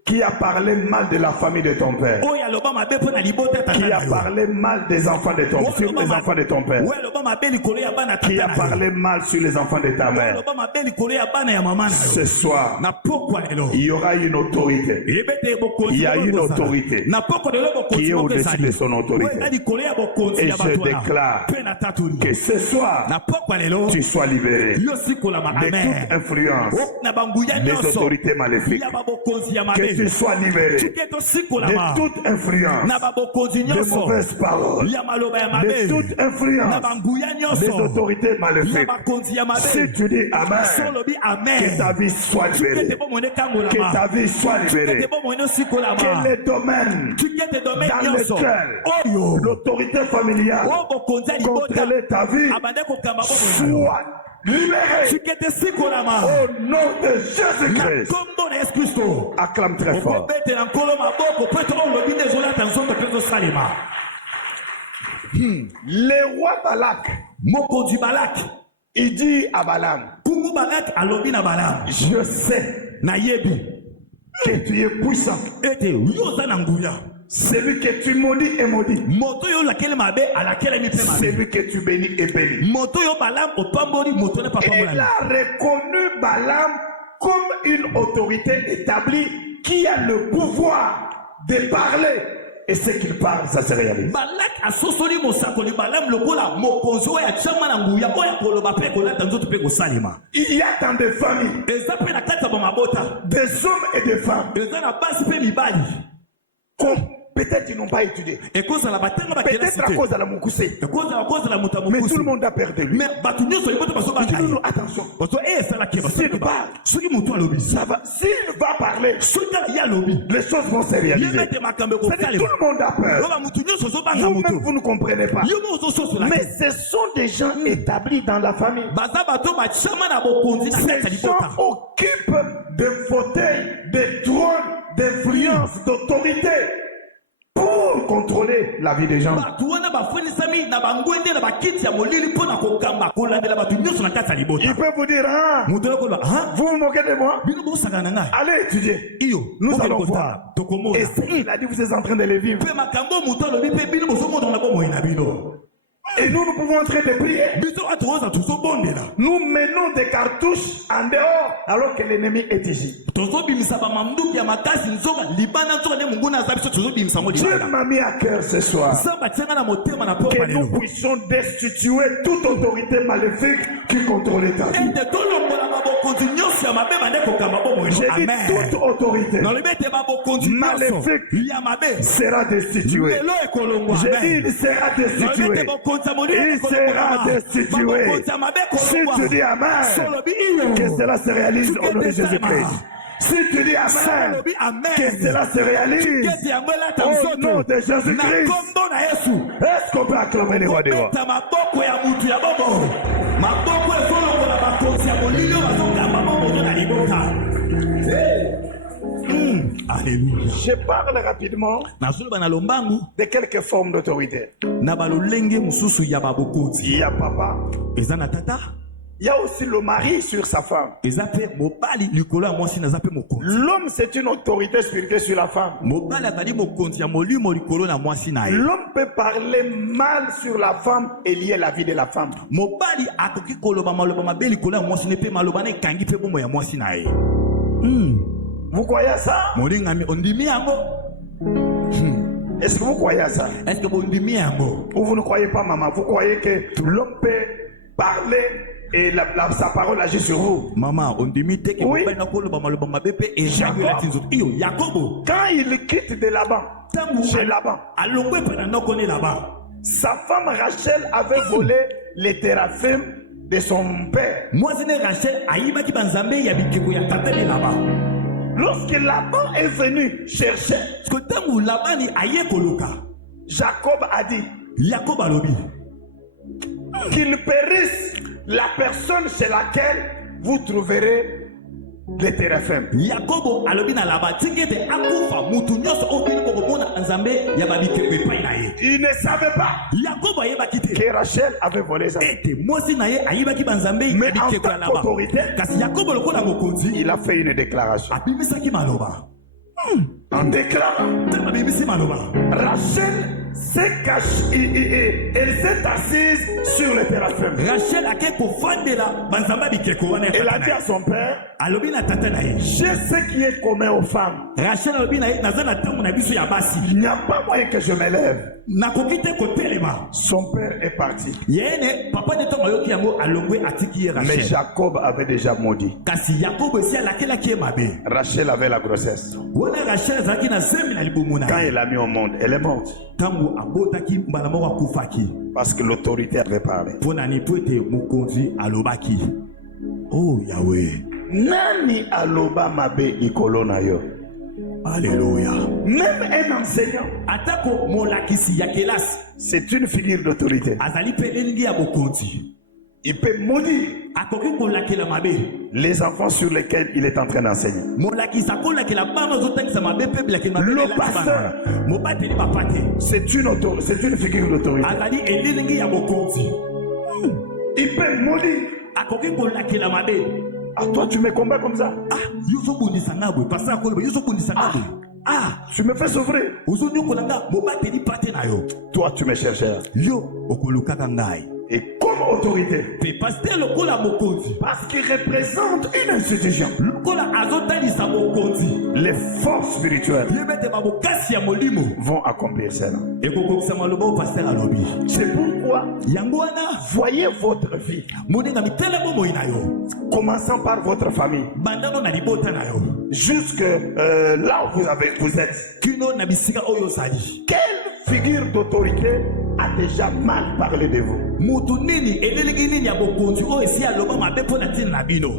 qui a parlé mal de la famille de ton père, Oyo aloba mabe po na libota tata qui a na yo. parlé mal des enfants de ton sur les enfants de ton père, Ouais, aloba mabe likolo ya bana tata qui a na yo. parlé mal sur les enfants de ta mère. Aloba mabe likolo ya bana ya mama na yo. Ce soir, Na pokwa lelo. il y aura une autorité Ebete bokonzi. Il y a une moko ezala. autorité Na pokwa lelo bokonzi qui est moko au-dessus ezali. de son autorité. Ouais, na likolo ya bokonzi Et ya je bato wana. déclare Pe na tatoli. que ce soir, Na pokwa lelo. tu sois libéré Yo sikola ma de toute amen. influence Na banguya des nyonso. autorités maléfiques. Ya babokonzi ya mabe. Que tu sois libéré Tiketo sikola ma. de toute influence Na babokonzi de nyonso. mauvaises paroles, Ya maloba ya de mabe. toute Na influence banguya des nyonso. autorités Ya maléfiques. bakonzi ya mabe. Si tu dis Amen, Solobi amen. que ta vie soit libérée, Tikete bomone kangola que ma. ta vie soit libérée, Tikete bomone sikola que ma. les domaines Tikete domaine dans nyonso. lesquels Oyo. l'autorité familiale O bokonzi ya libota. contrôlait ta vie Abande kokamba bomone. soit libérée Tikete sikola ma. au nom de Na Jésus-Christ. kombo na Yesu Kristo. Acclame très fort. Obete na nkolo maboko po to lobi dezola tanzonto pe salima. Le roi Balak, Mokonzi Balak. il dit à Balaam, Kungu Balak alobi na Balaam. je sais Na yebi. que tu es puissant. Ete yoza na nguya. Celui que tu maudis est maudit. Moto yo lakele mabe alakele mi pe mabe. Celui que tu bénis est béni. Moto yo Balaam opamboli moto ne pa Il pambola. a reconnu Balaam comme une autorité établie qui a le pouvoir de parler. Et ce qu'il parle, ça se réalise. Balak asosoli mosakoli Balaam lokola mokonzi oyo achama na nguya oyo koloba pe kolata nzoto pe kosalima. Il y a dans des familles, Eza pe na kata ba mabota. des hommes et des femmes, Eza na basi pe mibali. peut-être ils n'ont pas étudié. Ekozala batenga ba Peut-être à kelasi. cause de la moukoussé. Ekozala cause la muta Mais tout le mokusi. monde a peur de lui. Mais batu nyonso liboto baso ba Il dit, non, kai. non, attention. Bato sala ke baso. S'il parle, Soki mutu alobi. ça va. S'il va parler, Soki ya lobi. les choses vont se réaliser. Yebete makambe ko C'est-à-dire, kalema. tout le monde a peur. Roba mutu nyonso zo banga Vous-même, mutu. vous ne comprenez pas. Yo mo zo so la. Mais ce sont des gens établis dans la famille. Baza bato ba chama na bokonzi na kata Ces gens libota. occupent des fauteuils, des trônes d'influence, d'autorité pour contrôler la vie des gens. Batu wana bafunisami na bangwende na bakiti ya molili pona kokamba kolandela batu nyonso na kata libota. Il peut vous dire, ah, Mutu lokola ah vous vous moquez de moi? bino bo saka na ngai. Allez étudier. Iyo Nous oke allons kota, voir. tokomona. Et ce qu'il a dit, vous êtes en train de les vivre. Pe makambo mutu alobi pe bino bozo moto na bomo ina bino. Et nous pouvons en train de prier. Biso atoza tuzo bondela. Nous menons des cartouches en dehors alors que l'ennemi est ici. Tozo bimisa ba mamduki ya makasi nzoka libana nzoka ne munguna za biso tozo bimisa ngo Dieu libana. m'a mis à cœur ce soir Samba tsenga na motema na popa que lelo. nous puissions destituer toute autorité maléfique qui contrôle ta vie. Ete tolongola mabokonzi nyonso ya mabe bande kokamba bomo ino. J'ai dit Amen. toute autorité Na libete mabokonzi nyonso maléfique ya mabe. sera destituée. Lelo ekolongwa. J'ai dit Amen. il sera Na destitué. libete bokonzi ya molili Il ekolongwa. sera destitué. Mabokonzi ya mabe Si ekolongwa. tu dis Amen, Solobi iyo. que cela se réalise au nom de Jésus-Christ. Si tu dis Amen, Solobi amen. que cela se réalise Kete yango elata au nzoto. nom de Na Jésus-Christ. kombo na Yesu. Est-ce qu'on peut acclamer les rois des rois? Kobeta maboko ya mutu ya bobo. Maboko ezolongola bakonzi ya molili oyo bazokamba bobo na libota. Alléluia. Je parle rapidement Nazoloba na lombangu de quelques formes d'autorité. na balolenge mususu ya babokonzi. Il y a papa, Eza na tata, il y a aussi le mari sur sa femme. eza pe mobali likolo ya mwasi naza pe mokonzi. L'homme, c'est une autorité spirituelle sur la femme. Mobali azali mokonzi ya molimo likolo na mwasi na ye. L'homme peut parler mal sur la femme et lier la vie de la femme. Mobali akoki koloba maloba mabe likolo ya mwasi ne pe maloba na ekangi pe bomo ya mwasi na ye. Vous croyez à ça? Molingami ondimi yango. Est-ce que vous croyez à ça? Est-ce que ondimi yango? Ou vous ne croyez pas, maman? Vous croyez que l'homme peut parler et sa parole agit sur vous? Maman, ondimi te ke Oui. na kolo ba maloba mabepe et Jacob. la tinzo. Iyo Yakobo. Quand il quitte de Laban, chez Laban, Alongwe pe na nokone là-bas. sa femme Rachel avait volé les teraphim de son père. Moi c'est Rachel ayiba ki banzambe ya bikeko ya tatene là-bas. Lorsque Laban est venu chercher, Parce que tangu Labani aye koluka. Jacob a dit Yakob alobi. qu'il périsse la personne chez laquelle vous trouverez les teraphim. Yakobo alobi na laba tingete akufa mutu nyonso obini bokomona nzambe ya babikeko epai na ye. Il ne savait pas Yakobo ayebaki te. que Rachel avait volé ça. Ete mwasi na ye ayebaki banzambe ya Mais en bikeko ya tant laba. qu'autorité, Kasi Yakobo lokola mokonzi il a fait une déclaration. abimisaki maloba. En déclarant, Ntango abimisi maloba. Rachel s'est cachée, elle s'est assise sur les teraphim. Rachel ake kofandela banzambe ya bikeko wana ya Elle a tata dit na à ye. son père, Alobi na tata na ye. j'ai ce qui est commun aux femmes. Rachel alobi na ye naza na ntango na biso ya basi. Il n'y a pas moyen que je m'élève. Nakoki te kotelema. Son père est parti. Yene papa de ntango ayoki yango alongwe atiki ye Mais Rachel. Jacob avait déjà maudit. Kasi Yakobo esi alakelaki ye mabe. Rachel avait la grossesse. Wana Rachel azalaki na zemi na libumu na Quand ye. il l'a mis au monde, elle est morte. Ntango abotaki mbala moko akufaki. Parce que l'autorité avait parlé. Mpo nani po ete mokonzi alobaki. Oh Yahweh. Nani aloba mabe ikolo na yo. Alléluia. Même un enseignant, Atako molakisi ya kelasi. c'est une figure d'autorité. Azali pe elingi ya bokonzi. Il peut maudire Akoki kolakela mabe. les enfants sur lesquels il est en train d'enseigner. Molakisa kolakela bana ozotangisa mabe pe bilakela mabe. Le elakisi pasteur. bana. Mobateli papa te. C'est une figure d'autorité. Azali elilingi ya bokonzi. Il peut maudire. Akoki kolakela mabe. Ah, toi, tu me combats comme ça. Ah, yoso bundisa ngabwe. Pastor akoloba yoso bundisa ngabwe. Ah, Tu me fais souffrir. ozonyokola nga mobateli pate na yo. Toi, tu me cherchais. Yo okolukaka ngai. Et comme autorité, Pe pasteur lokola mokonzi. parce qu'il représente une institution, Lokola azotalisa mokonzi. les forces spirituelles Yebete babokasi ya molimo. vont accomplir cela. Ekokokisa maloba o pasteur alobi. C'est pourquoi, Yango wana voyez votre vie, moninga mitele bomoi na yo. commençant par votre famille, Bandano na libota na yo. jusque là où vous êtes. Kino na bisika oyo sali. Quelle figure d'autorité a déjà mal parlé de vous? Mutu nini elilingi nini ya bokonzi oyo esi aloba mabe mpo na ntina na bino.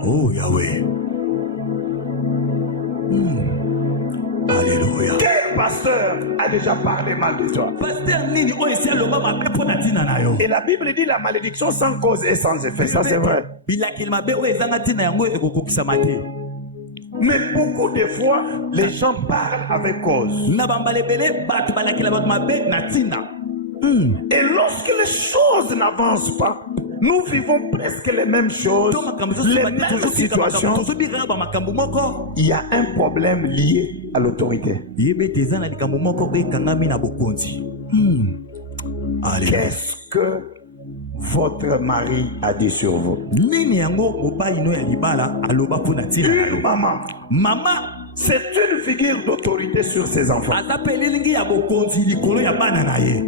Oh Yahweh. Alléluia. Quel pasteur a déjà parlé mal de toi? Pasteur nini oyo esi aloba mabe mpo na ntina na yo. Et la Bible dit la malédiction sans cause et sans effet. Ça, c'est vrai. Bilakeli mabe oyo ezanga ntina yango ekokokisama te. Mais beaucoup de fois, les gens parlent avec cause. Na bambala ebele bato balakela bato mabe na ntina. Et lorsque les choses n'avancent pas, nous vivons presque les mêmes choses, To makambo les zoso mêmes situations. tozobiraka bamakambo moko. Il y a un problème lié à l'autorité. Yebe ete eza na likambo moko oyo ekangami na bokonzi. Alléluia. Qu'est-ce que votre mari a dit sur vous? Nini yango mobali no ya libala aloba mpo na ntina na yo. Une maman, Mama c'est une figure d'autorité sur ses enfants. aza mpe elilingi ya bokonzi likolo ya bana na ye.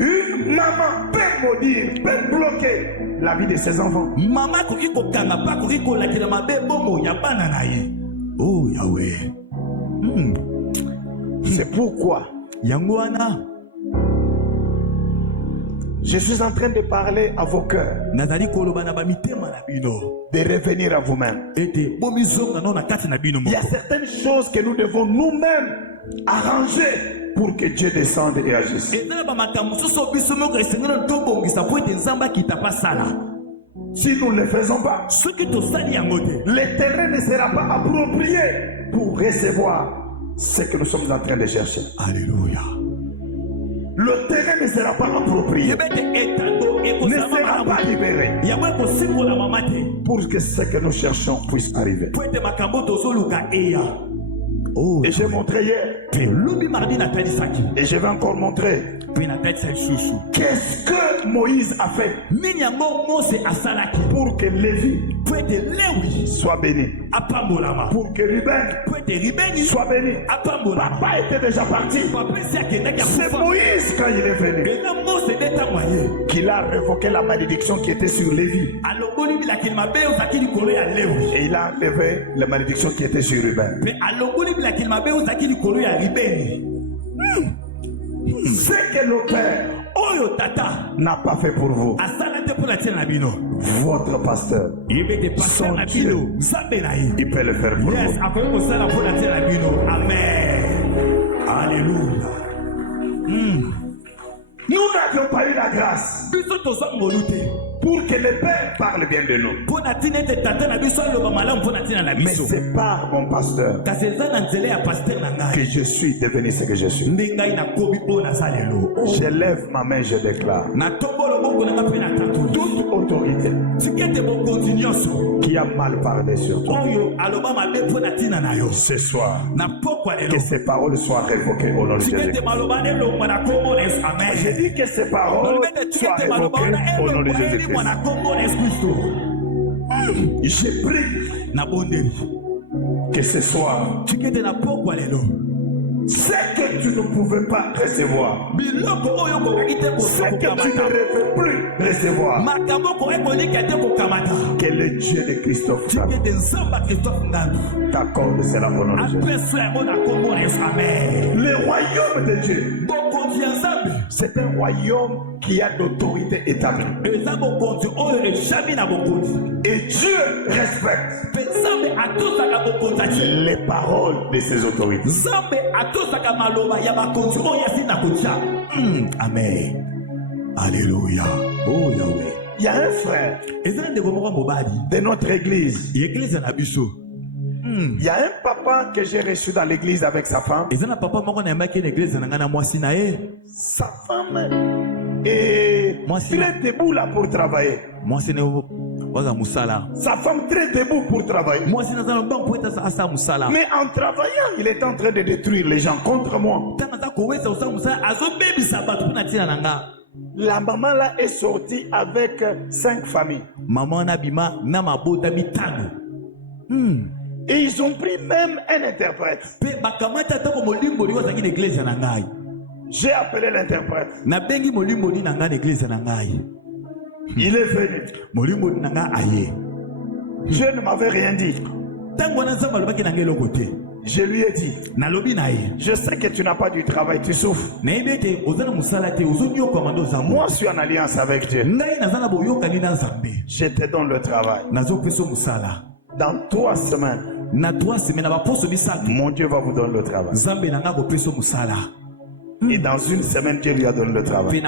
Une maman peut maudire, peut bloquer la vie de ses enfants. Mama akoki kokanga mpe akoki kolakela mabe bomo ya bana na ye. Oh Yahweh. C'est pourquoi Yango wana je suis en train de parler à vos cœurs, nazali koloba na bamitema na bino de revenir à vous-même. ete bomizonga no na kati na bino Il y a moko. certaines choses que nous devons nous-mêmes arranger pour que Dieu descende et agisse. eza na bamakambo mosusu biso moko esengeli tobongisa mpo ete nzambe akita mpa sala. Si nous ne le faisons pas, Soki tosali yango te, le terrain ne sera pas approprié pour recevoir ce que nous sommes en train de chercher. Alléluia. Le terrain ne sera pas approprié, yeba ete etando ne ekozala sera pas malamu libéré yango ekosimbola mama te pour que ce que nous cherchons puisse arriver. mpo ete makambo tozoluka eya. Oh, Et j'ai montré hier, pe lobi mardi natalisaki et je vais encore montrer, Qu'est-ce que Moïse a fait pour que Lévi soit béni, pour que Ruben soit béni? Papa était déjà parti. C'est Moïse, quand il est venu, qu'il a révoqué la malédiction qui était sur Lévi. Et il a enlevé la malédiction qui était sur Ruben. Ce que le Père n'a pas fait pour vous, votre pasteur, son Dieu, il peut le faire pour vous. Amen. Alléluia. Nous n'avions pas eu la grâce pour que le Père parle bien de nous. Mais c'est par mon pasteur que je suis devenu ce que je suis. Je lève ma main, je déclare toute autorité qui a mal parlé sur toi, ce soir, que ces paroles soient révoquées au nom de Jésus. J'ai dit que ces paroles soient révoquées au nom de Jésus. J'ai prié que ce soir, ce que tu ne pouvais pas recevoir, ce que tu ne rêvais plus recevoir, que le Dieu de Christophe t'accorde cela au nom de Jésus. Le royaume de Dieu, c'est un royaume qui a d'autorité établie. Et Dieu respecte les paroles de ses autorités. Amen. Alléluia. Oh Yahweh. Il y a un frère de notre église. Il y a un papa que j'ai reçu dans l'église avec sa femme. Sa femme est très debout là pour travailler. Sa femme très debout pour travailler. Mais en travaillant, il est en train de détruire les gens contre moi. La maman là est sortie avec 5 familles. Et ils ont pris même un interprète. J'ai appelé l'interprète. Il est venu. Dieu ne m'avait rien dit. Je lui ai dit, je sais que tu n'as pas du travail, tu souffres. Moi, je suis en alliance avec Dieu. Je te donne le travail. Dans 3 semaines, mon Dieu va vous donner le travail. Et dans 1 semaine, Dieu lui a donné le travail.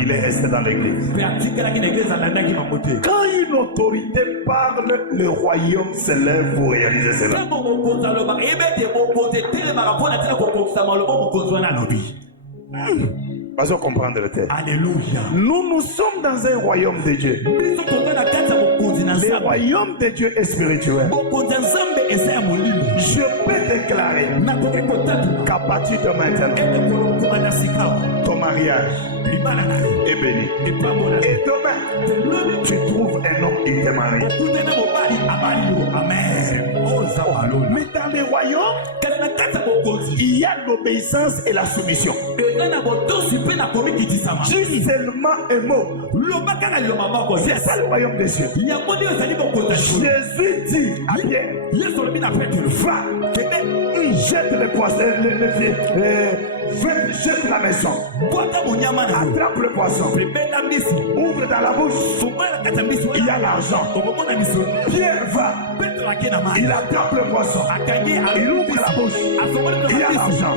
Il est resté dans l'église. Quand une autorité parle, le royaume se lève pour réaliser cela. Pas à comprendre le texte. Alléluia. Nous sommes dans un royaume de Dieu. Le royaume de Dieu est spirituel. Je peux déclarer qu'à partir de maintenant, ton mariage est béni. Et demain, tu trouves un homme qui t'est marié. Mais dans les royaumes, il y a l'obéissance et la soumission. Dis seulement un mot. C'est ça le royaume des cieux. Jésus dit à Pierre, va, jette les poissons, jette la maison, attrape le poisson, ouvre dans la bouche, il y a l'argent. Pierre va, il attrape le poisson, il ouvre la bouche, il y a l'argent.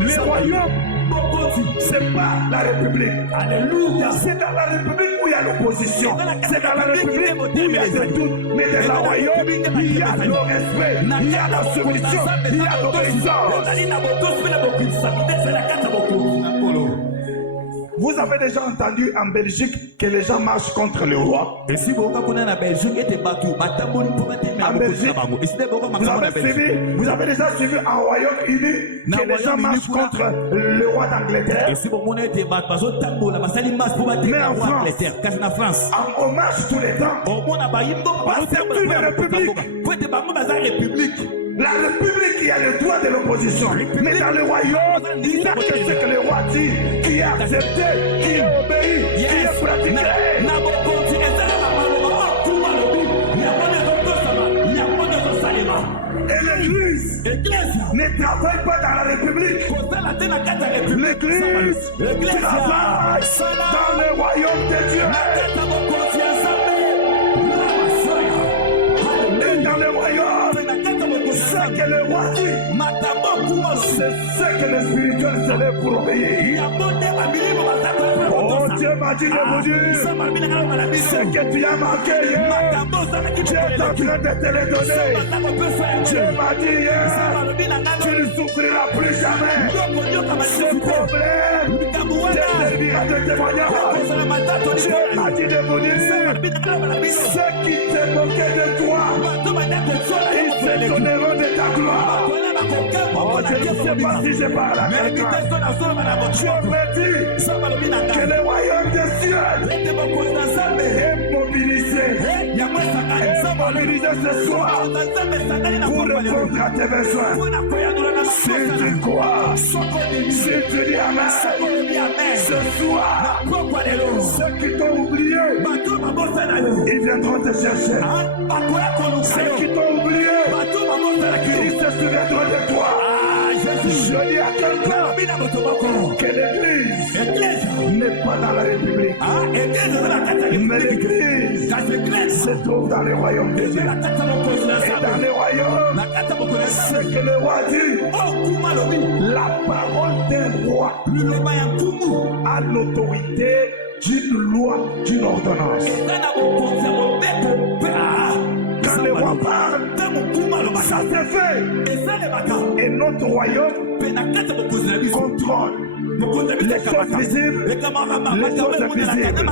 Le royaume, c'est pas la République. Alléluia. C'est dans la République où il y a l'opposition. C'est dans la République où il y a de tout. Mais dans le royaume, il y a le respect, il y a la soumission, il y a l'obéissance. Vous avez déjà entendu en Belgique que les gens marchent contre le roi. Et si vous avez en Belgique, Vous avez déjà suivi en Royaume-Uni que les gens marchent contre le roi d'Angleterre. Mais en France, on marche tous les temps. C'est une république. La République, il y a le droit de l'opposition. Mais dans le royaume, il n'y a que ce que le roi dit, qui est accepté, qui est obéi, qui est pratiqué. Et l'Église ne travaille pas dans la République. L'Église travaille dans le royaume de Dieu. Et dans le royaume, ce que le roi dit, c'est ce que le spirituel se lève pour obéir. Oh, Dieu m'a dit de vous dire, ce que tu as manqué hier, Dieu est en train de te le donner. Dieu m'a dit hier, tu ne souffriras plus jamais. Ce problème te servira de témoignage. Dieu m'a dit de vous dire, ce qui te moquait de toi, ils se donneront de ta gloire. Oh, je ne sais pas si je parle à quelqu'un. Dieu me dit que le royaume des cieux est mobilisé. Est mobilisé ce soir pour répondre à tes besoins. Si tu crois, si tu dis amen, ce soir, ceux qui t'ont oublié, ils viendront te chercher. Ceux qui t'ont oublié, ils se souviendront de toi. Je dis à quelqu'un que l'Église n'est pas dans la République. Mais l'Église se trouve dans le royaume de Dieu. Et dans le royaume, ce que le roi dit, la parole d'un roi a l'autorité d'une loi, d'une ordonnance. Quand le roi parle, ça se fait. Et notre royaume contrôle les choses visibles, les choses invisibles,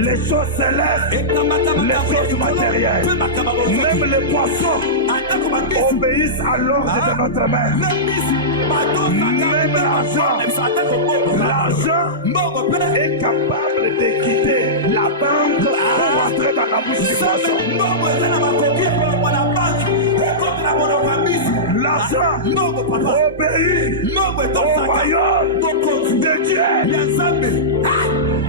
les choses célestes, les choses matérielles. Même les poissons obéissent à l'ordre de notre mère. Même l'argent est capable de quitter la banque pour rentrer dans la bouche du poisson. L'argent obéit au royaume de Dieu.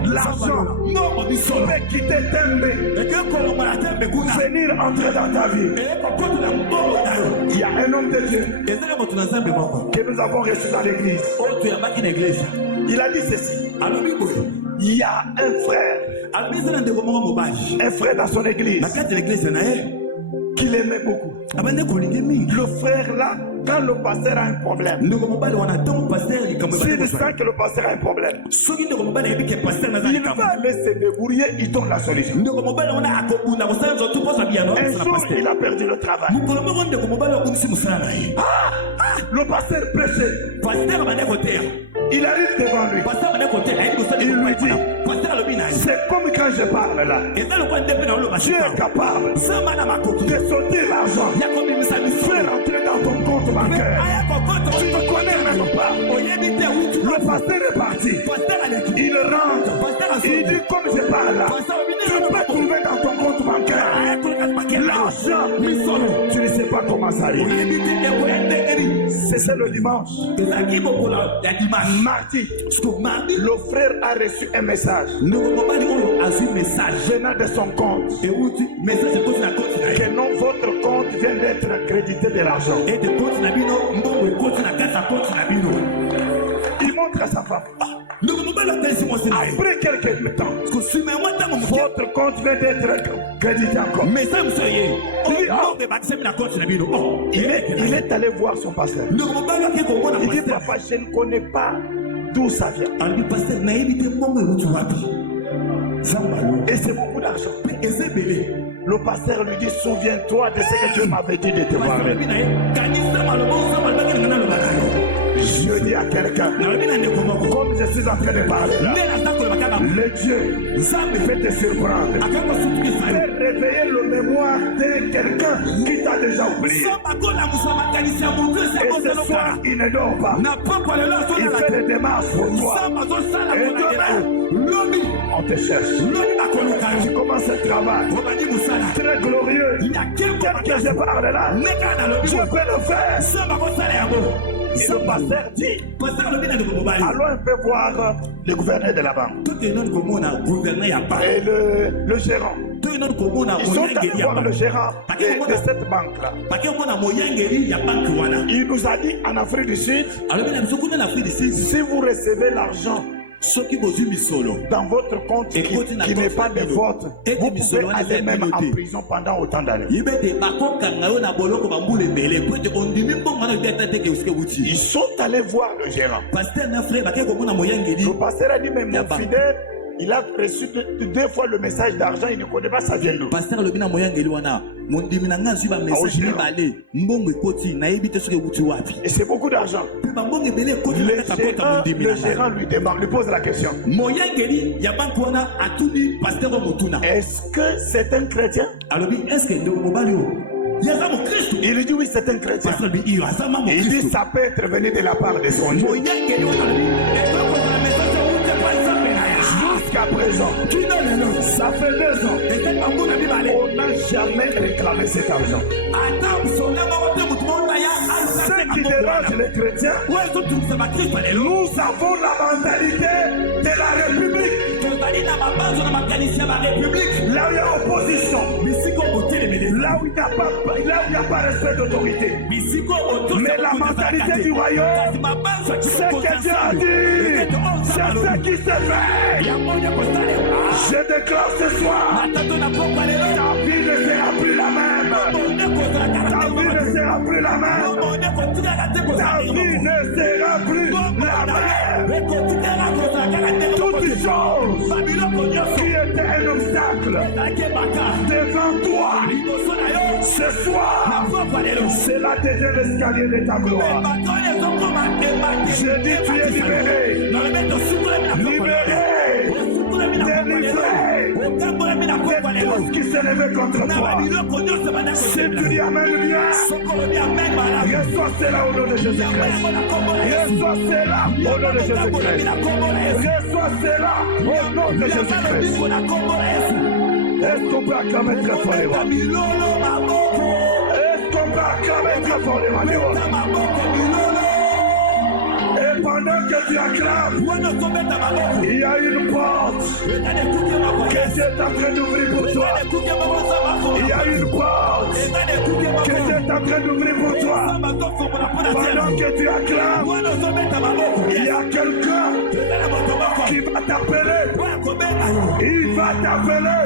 L'argent peut quitter Tembe, venir entrer dans ta vie. Il y a un homme de Dieu que nous avons reçu dans l'église. Il a dit ceci. Il y a un frère dans son église qu'il aimait beaucoup. Le frère là, quand le pasteur a un problème, s'il sent que le pasteur a un problème, il va aller se débrouiller, il donne la solution. Un jour, il a perdu le travail. Le pasteur prêchait. Il arrive devant lui. Il lui dit, c'est comme quand je parle là. Tu es capable de sortir l'argent, faire rentrer dans ton compte bancaire. Tu ne connais même pas. Le pasteur est parti. Il rentre. Il dit, comme je parle là, tu peux trouver dans ton compte bancaire l'argent. Tu ne sais pas comment ça arrive. C'est le dimanche. Mardi, le frère a reçu un message venant de son compte que non, votre compte vient d'être crédité de l'argent. Il montre à sa femme. Après quelques temps, votre compte vient d'être crédité encore. Il est allé voir son pasteur. Il dit, papa, je ne connais pas d'où ça vient. Et c'est beaucoup d'argent. Le pasteur lui dit, souviens-toi de ce que Dieu m'avait dit de te parler. Je dis à quelqu'un, comme je suis en train de parler là, le Dieu peut te surprendre, peut réveiller le mémoire de quelqu'un qui t'a déjà oublié. Et ce soir, il ne dort pas. Il fait des démarches pour toi. Et demain, on te cherche. Tu commences un travail très glorieux. Tel que je parle là, tu peux le faire. Et le pasteur dit, allons un peu voir le gouverneur de la banque et le gérant. Ils sont allés voir le gérant de cette banque-là. Il nous a dit en Afrique du Sud, si vous recevez l'argent dans votre compte qui n'est pas le vôtre, vous pouvez aller même en prison pendant autant d'années. Ils sont allés voir le gérant. Le pasteur a dit, mais mon fidèle, il a reçu deux fois le message d'argent, il ne connaît pas ça vient d'où. Et c'est beaucoup d'argent. Le gérant lui demande, lui pose la question. Est-ce que c'est un chrétien? Il dit oui, c'est un chrétien. Il dit ça peut être venu de la part de son Dieu. Jusqu'à présent, ça fait 2 ans, on n'a jamais réclamé cet argent. Ce qui dérange les chrétiens, nous avons la mentalité de la République. Là où il y a opposition, là où il n'y a pas respect d'autorité. Mais la mentalité du royaume, c'est que Dieu a dit, c'est ce qui se fait. Je déclare ce soir, ta vie ne sera plus la même. Ta vie ne sera plus la même. Ta vie ne sera plus la même. Toutes choses qui étaient un obstacle devant toi, ce soir, c'est la deuxième escalier de ta gloire. Je dis, tu es libéré. Libéré. Délivré de tout ce qui s'est levé contre toi. Si tu dis Amen bien, reçois cela au nom de Jésus-Christ. Reçois cela au nom de Jésus-Christ. Reçois cela au nom de Jésus-Christ. Est-ce qu'on peut acclamer très fort les rois? Est-ce qu'on peut acclamer très fort les rois? Et pendant que tu acclames, il y a une porte que Dieu est en train d'ouvrir pour toi. Il y a une porte que Dieu est en train d'ouvrir pour toi. Pendant que tu acclames, il y a quelqu'un qui va t'appeler. Il va t'appeler.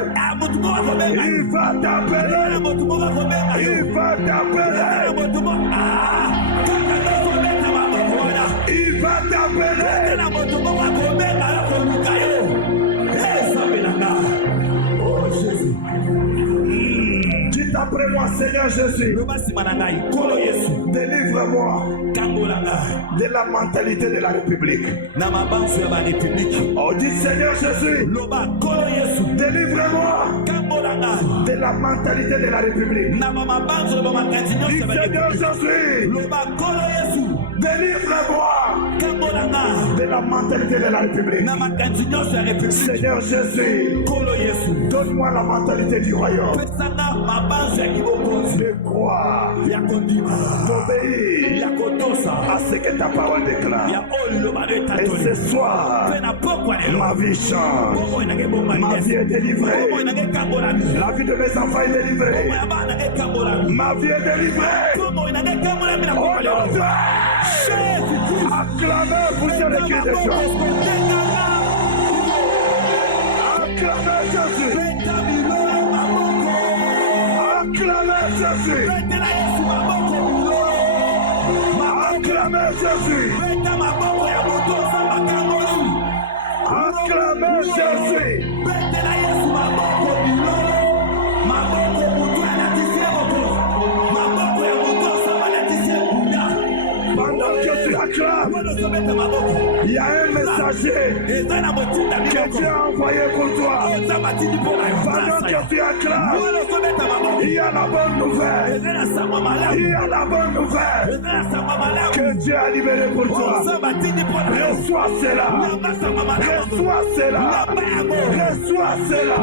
Il va t'appeler. Il va t'appeler. Il va t'appeler. Oh Jésus. Dites après moi, Seigneur Jésus, délivre-moi de la mentalité de la République. Oh, dites Seigneur Jésus, délivre-moi de la mentalité de la République. Dites Seigneur Jésus, délivre-moi de la mentalité de la République. Seigneur Jésus, donne-moi la mentalité du royaume. De croire, d'obéir à ce que ta parole déclare. Et ce soir, ma vie change. Ma vie est délivrée. La vie de mes enfants est délivrée. Ma vie est délivrée. Au nom de Jésus-Christ. Acclamez, vous êtes les cris de joie. Acclamez Jésus. Acclamez Jésus. Acclamez Jésus. Acclamez Jésus. Pendant que tu acclames, Il y a un messager que Dieu a envoyé pour toi. Pendant que tu acclames, il y a la bonne nouvelle. Il y a la bonne nouvelle que Dieu a libéré pour toi. Reçois cela. Reçois cela. Reçois cela.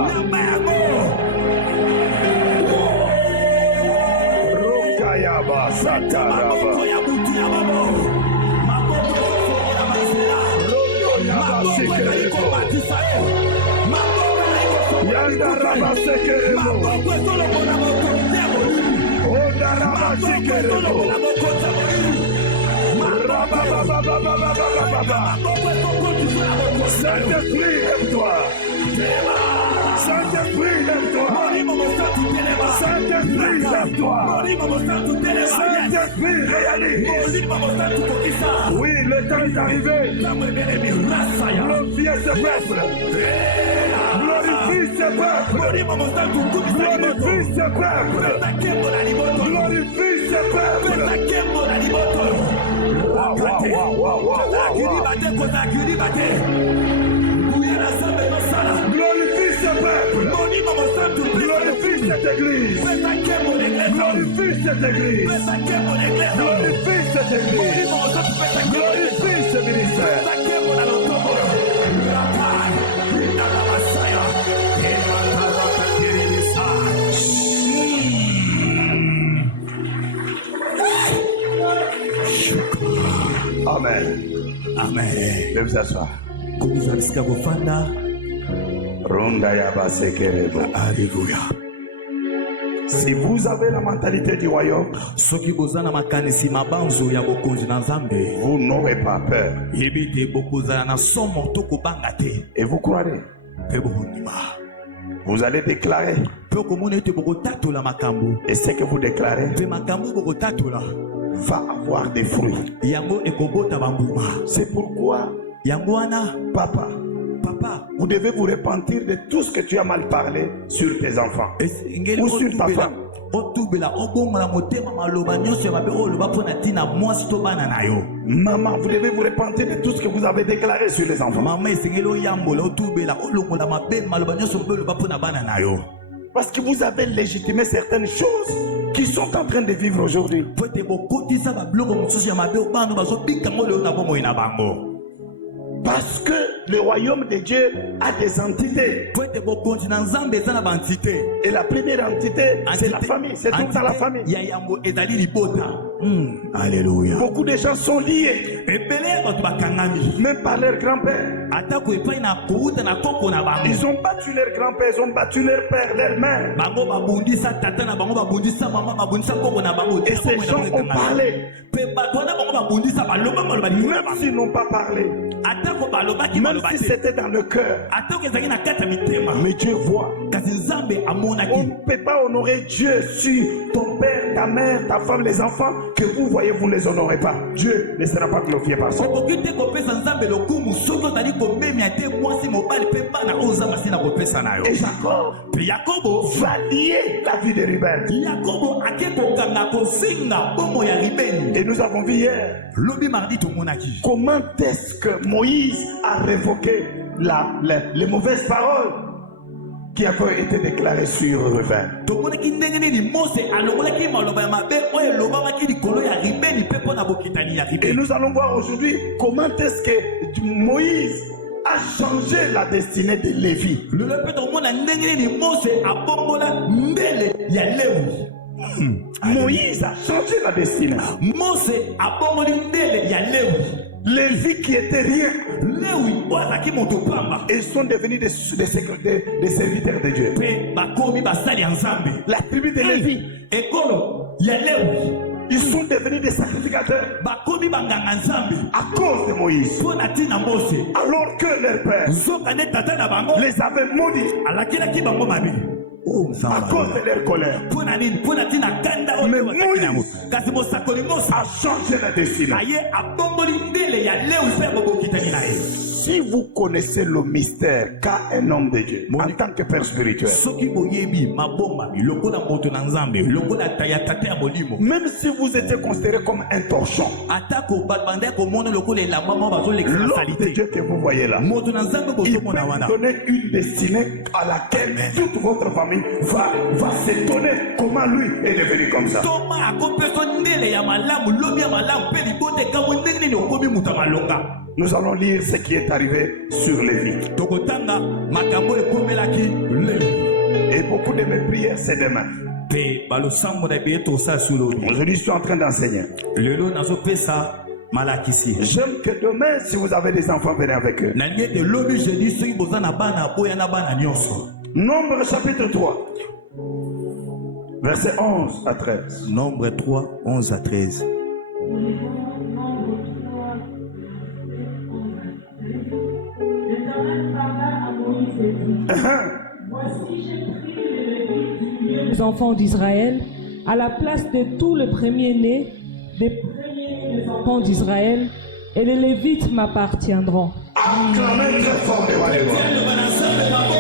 Rokayaba Sakaraba. Rokoyaba Sekerebo. Yandaraba Sekerebo. Odaraba Sekerebo. Saint-Esprit, lève-toi. Saint-Esprit, lève-toi. Saint-Esprit, lève-toi. Saint-Esprit, réalise. Oui, le temps est arrivé. Glorifiez ce peuple. Glorifie ce peuple. Glorifie ce peuple. Glorifie ce peuple. Wow, wow, wow, wow, wow, wow. Glorifie ce peuple. Glorifie cette église. Glorifie cette église. Glorifie cette église. Glorifie ce ministère. Amen. Amen. Je vais vous asseoir. Ronda Yaba Sekerebo. Alléluia. Si vous avez la mentalité du royaume, vous n'aurez pas peur. Et vous croirez. Vous allez déclarer. Et ce que vous déclarez va avoir des fruits. C'est pourquoi, Papa, vous devez vous repentir de tout ce que tu as mal parlé sur tes enfants ou sur ta femme. Maman, vous devez vous repentir de tout ce que vous avez déclaré sur les enfants. Parce que vous avez légitimé certaines choses qui sont en train de vivre aujourd'hui. Parce que le royaume de Dieu a des entités. Et la première entité, c'est la famille. C'est donc dans la famille. Alléluia. Beaucoup de gens sont liés, même par leur grand-père. Ils ont battu leur grand-père, ils ont battu leur père, leur mère. Et ces gens ont parlé. Même s'ils n'ont pas parlé, même si c'était dans le cœur, mais Dieu voit. On ne peut pas honorer Dieu sur ton père, ta mère, ta femme, les enfants que vous voyez, vous ne les honorez pas. Dieu ne sera pas glorifié par ça. Et Jacob va lier la vie de Ruben. Et nous avons vu hier comment est-ce que Moïse a révoqué les mauvaises paroles qui avaient été déclarées sur Ruben. Et nous allons voir aujourd'hui comment est-ce que Moïse a changé la destinée de Lévi. Moïse a changé la destinée. Lévi qui était rien, ils sont devenus des serviteurs de Dieu. La tribu de Lévi, ils sont devenus des sacrificateurs à cause de Moïse. Alors que leur père les avait maudits à cause de leur colère. Mais Moïse a changé la destinée. si vous connaissez le mystère qu'a un homme de Dieu en tant que père spirituel, soki boyebi mabomba lokola moto na nzambe lokola taya tata ya molimo même si vous étiez considéré comme un torchon, atako babanda komona lokola elamba moko bazolekisa l'homme de salité Dieu que vous voyez là, moto na nzambe il peut bozomona wana vous donner une destinée à laquelle toute votre famille va s'étonner comment lui est devenu comme ça. toma akopeso ndele ya malamu lobi ya malamu mpe libote ekambo ndenge nini okomi moto ya malonga. Nous allons lire ce qui est arrivé sur Lévi. tokotanga makambo ekomelaki Lévi Et beaucoup de mes prières, c'est demain. mpe balosambo na ebeye tosala sulobi Aujourd'hui, je suis en train d'enseigner. lelo nazopesa malakisi J'aime que demain, si vous avez des enfants, venez avec eux. nalingi ete lobi jeudi soki boza na bana boya na bana nyonso. Nombre chapitre 3, verset 11 à 13. Nombre 3, 11 à 13. Voici, j'ai pris les Lévites du milieu des enfants d'Israël à la place de tous les premiers-nés des enfants d'Israël, et les Lévites m'appartiendront. Acclamez très fort devant les voix.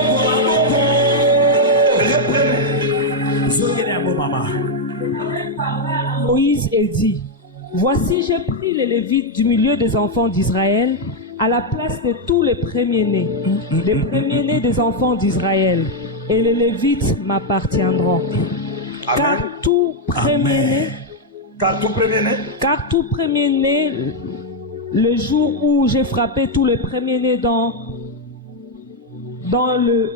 Moïse et dit, voici, j'ai pris les Lévites du milieu des enfants d'Israël à la place de tous les premiers-nés des enfants d'Israël, et les Lévites m'appartiendront. Car tout premier-né, car tout premier-né, le jour où j'ai frappé tous les premiers-nés dans le...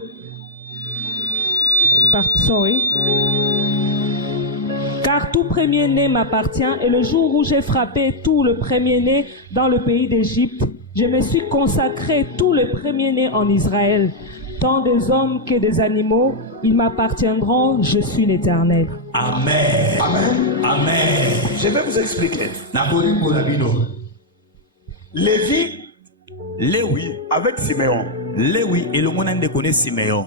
Car tout premier-né m'appartient, et le jour où j'ai frappé tout le premier-né dans le pays d'Égypte, je me suis consacré tous les premiers-nés en Israël, tant des hommes que des animaux, ils m'appartiendront, je suis l'Éternel. Amen. Amen. Amen. Je vais vous expliquer. Nakoli Molabino. Lévi Léwi. avec Siméon, Léwi et le monde de connaît Siméon.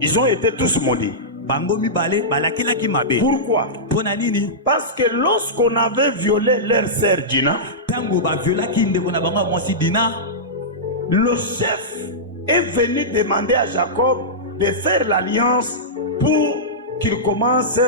ils ont été tous maudits. Bango mibale balakila ki mabe. Pourquoi? Pona nini? Parce que lorsqu'on avait violé leur sœur Dina, Tango ba viola ki ndeko na bango mwasi Dina. le chef est venu demander à Jacob de faire l'alliance pour qu'ils commencent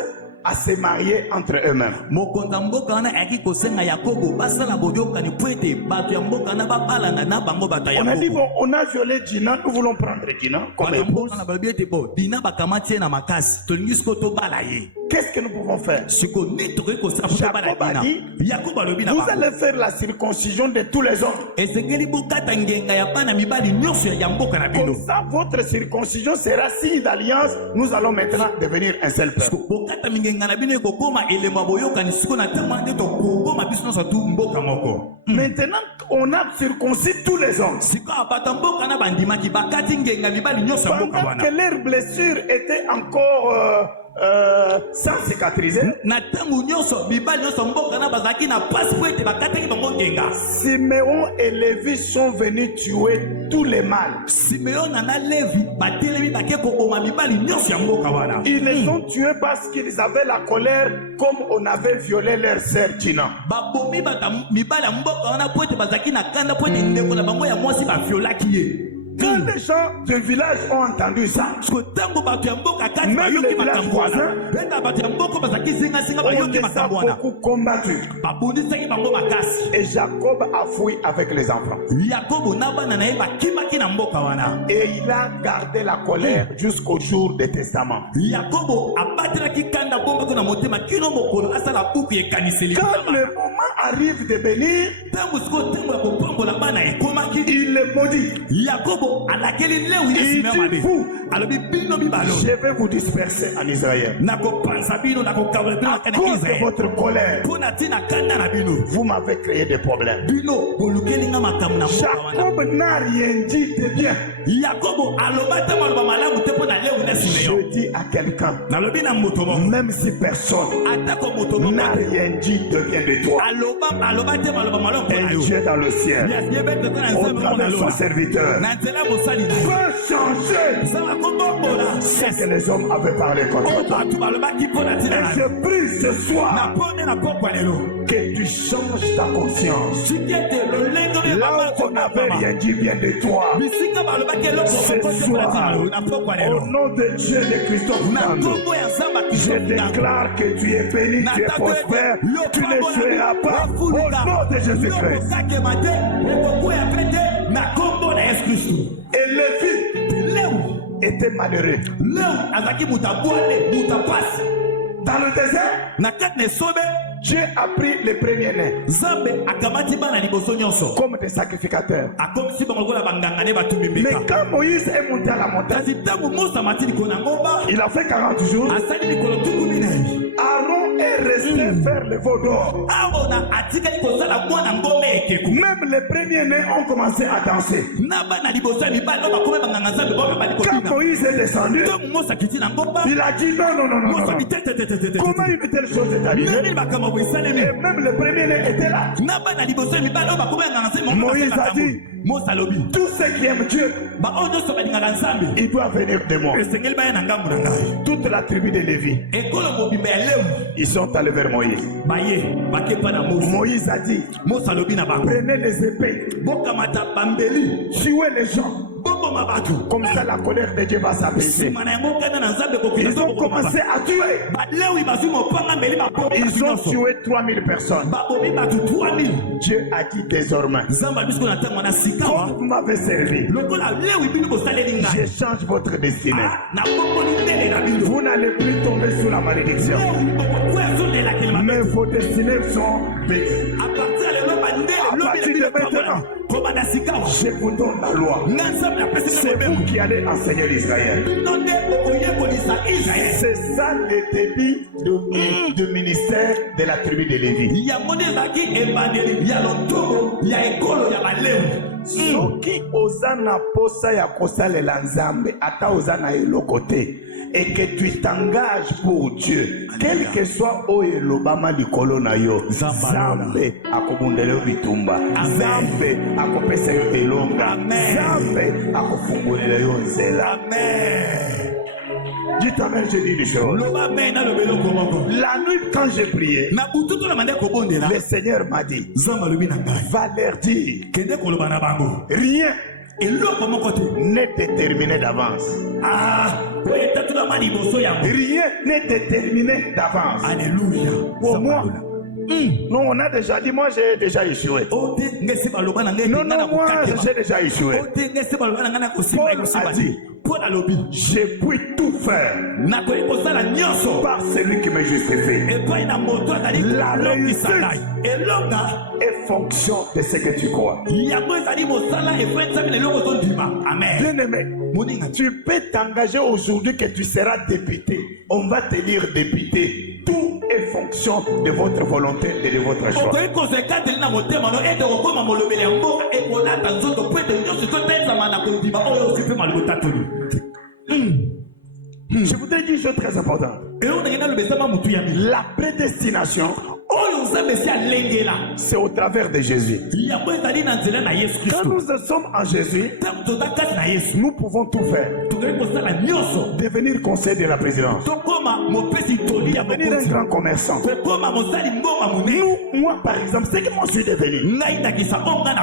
à se marier entre eux-mêmes. Mokonza mboka na aki kosenga Yakobo basala boyoka ni poete batu ya mboka na babala na bango bata On a dit, Yakobo. bon, on a violé Dina, nous voulons prendre Dina comme épouse. Na balobi ete bo Dina bakamati na makasi tolingi siko to bala ye. Qu'est-ce que nous pouvons faire? Siko ni tokoki kosala po bala Jacob a Dina. dit, Yakobo alobi na vous bango. allez faire la circoncision de tous les hommes. Esengeli bokata ngenga ya bana mibali nyonso ya mboka na bino. Comme ça, votre circoncision sera signe d'alliance. Nous allons maintenant devenir un seul peuple. Bokata mingenga na bino ekokoma elemba boyokani siko na ntango wana nde tokokoma biso nyonso tu mboka moko. Maintenant, on a circoncis tous les hommes. Siko abata mboka na bandimaki bakati ngenga mibali nyonso ya mboka Pendant wana. que leurs blessures étaient encore sans cicatriser, Na ntango nyonso mibali nyonso mboka na bazalaki na pasi po ete bakataki bango ngenga. Siméon et Lévi sont venus tuer tous les mâles. Simeon na Lévi batelemi bake koboma mibali nyonso ya mboka wana. Ils les ont tués parce qu'ils avaient la colère comme on avait violé leur sœur Dina. Babomi bata mibali ya mboka wana po ete bazalaki na kanda po ete ndeko na bango ya mwasi baviolaki ye. Quand les gens du village ont entendu ça, même les villages voisins, on les a beaucoup combattus. Et Jacob a fui avec les enfants. Et il a gardé la colère jusqu'au jour du testament. Quand le moment arrive de bénir, il le maudit. Il dit, vous, je vais vous disperser en Israël. À cause de votre colère, vous m'avez créé des problèmes. Jacob n'a rien dit de bien. Je dis à quelqu'un, même si personne n'a rien dit de bien de toi, un Dieu dans le ciel, au travers de son serviteur, peut changer ce que les hommes avaient parlé contre toi. Et je prie ce soir que tu changes ta conscience. Là où on n'avait rien dit bien de toi, ce soir, au nom de Dieu de Christophe Nando, je déclare que tu es béni, tu es prospère, tu ne seras pas au nom de Jésus-Christ. Et Lévi était malheureux. Dans le désert, Dieu a pris les premiers-nés comme des sacrificateurs. Mais quand Moïse est monté à la montagne, il a fait 40 jours. Aaron est resté faire le veau d'or. Même les premiers-nés ont commencé à danser. Quand Moïse est descendu, il a dit non. Comment une telle chose est arrivée? Et même le premier-né était là. Moïse a dit, tous ceux qui aiment Dieu, il doit venir de moi. Toute la tribu de Lévi, ils sont allés vers Moïse. Moïse a dit, prenez les épées, tuez les gens. Comme ça la colère de Dieu va s'apaiser. Ils ont commencé à tuer. Ils ont tué 3000 personnes. Dieu a dit désormais, comme vous m'avez servi, j'échange votre destinée. Vous n'allez plus tomber sous la malédiction, mais vos destinées sont bénies. À partir de maintenant, je vous donne la loi. C'est vous qui allez enseigner l'Israël. C'est ça le début du ministère de la tribu de Lévi. Soki ozana posa ya kosalela nzambe ata ozana elokote et que tu t'engages pour Dieu, quel que soit oyelobama likolo na yo, Nzambe akobundela yo bitumba, Nzambe akopesa yo elonga, Nzambe akofungulela yo nzela. Amen. Dites Amen, je dis les choses. La nuit, quand j'ai prié, le Seigneur m'a dit, va leur dire, rien n'est déterminé d'avance. Rien n'est déterminé d'avance. Alléluia. Pour moi, non, on a déjà dit, moi j'ai déjà échoué. Non, moi j'ai déjà échoué. Paul a dit, je puis tout faire par celui qui me justifie. La réussite est fonction de ce que tu crois. Bien-aimé, tu peux t'engager aujourd'hui que tu seras député. On va te lire député. Tout est fonction de votre volonté et de votre choix. Je voudrais dire une chose très importante. La prédestination, c'est au travers de Jésus. Quand nous sommes en Jésus, nous pouvons tout faire. Devenir conseiller de la présidence, devenir un grand commerçant. Moi par exemple, c'est que moi je suis devenu.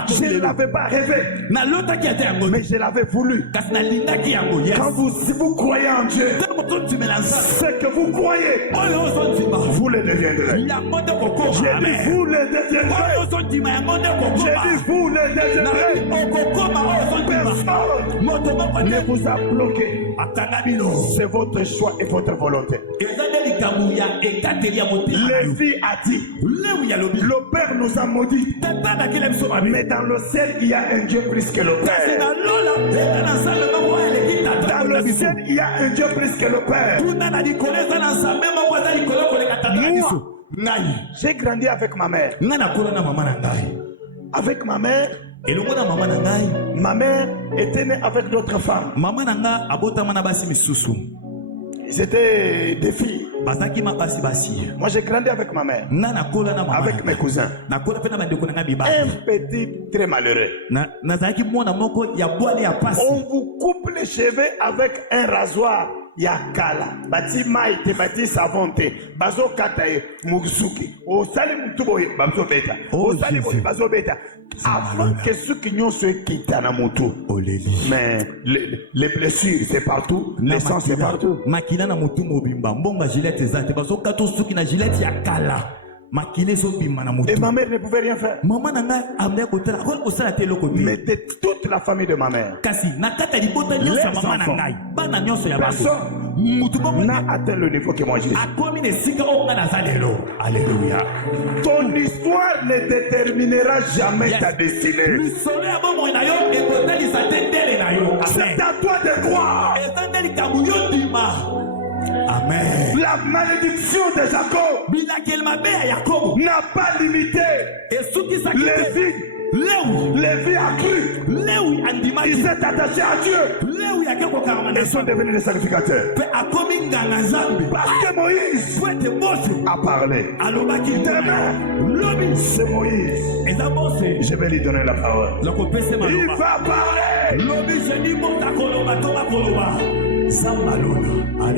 Je ne l'avais pas rêvé, mais je l'avais voulu. Quand vous croyez en Dieu, ce que vous croyez, vous le deviendrez. J'ai dit vous le deviendrez. J'ai dit vous le deviendrez. Personne ne vous a bloqué. C'est votre choix et votre volonté. Lévi a dit, le Père nous a maudits, mais dans le ciel il y a un Dieu plus que le Père. Dans le ciel il y a un Dieu plus que le Père. Moi, j'ai grandi avec ma mère. Avec ma mère, ma mère était née avec d'autres femmes. Ils étaient des filles. bazaki mabasi basi. Moi, j'ai grandi avec ma mère, Nga nakola na mama. avec mes cousins. Nakola pe na bandeko na nga bibali. Un petit très malheureux. Nazalaki mwana moko ya bwale ya pasi. On vous coupe les cheveux avec un rasoir. Yakala. Bati maite, bati savonte. Bazo katae, muzuki. O sali mutuboye, bazo beta. Oh, O sali Jésus. bazo beta. Avant que ceux qui n'ont se quittent na mutu. Oh leli. Mais les blessures, c'est partout. Les sangs, c'est partout. Makila na mutu mobimba. Mbonga gilette ezate. Bazo kato suki na gilette ya kala. Makile so bimba na mutu. Et ma mère ne pouvait rien faire. Maman nanga ambe kotala. Ko osala te loko te. Mais de toute la famille de ma mère, Kasi nakata libota nyonso ya Les mama na enfants. ngai. Bana nyonso ya bato. personne Mutu moko n'a atteint le niveau que moi j'ai. akomi na esika oyo nga naza lelo. Alléluia. Ton histoire ne déterminera jamais Yes. ta destinée. Lisolo ya bomoi na yo ekotalisa te ndele na yo. C'est Amen. à toi de croire. Eza nde likambo yo ndima. Amen. La malédiction de Jacob Bilakeli mabe ya Yakobo n'a pas limité esukisaki les te vies. Lewi. Les vies a cru. Lewi Ils andimaki. s'est attaché à Dieu Lewi ake kokanga na et sont nzambe. devenus des sacrificateurs. Mpe akomi nganga nzambe. Parce que Moïse Po ete Mose a parlé. alobaki Demain, lobi c'est Moïse. eza Mose Je vais lui donner la parole. nakopesa Il maloba. va parler. Lobi jeni mota koloba to bakoloba. Zamba lona.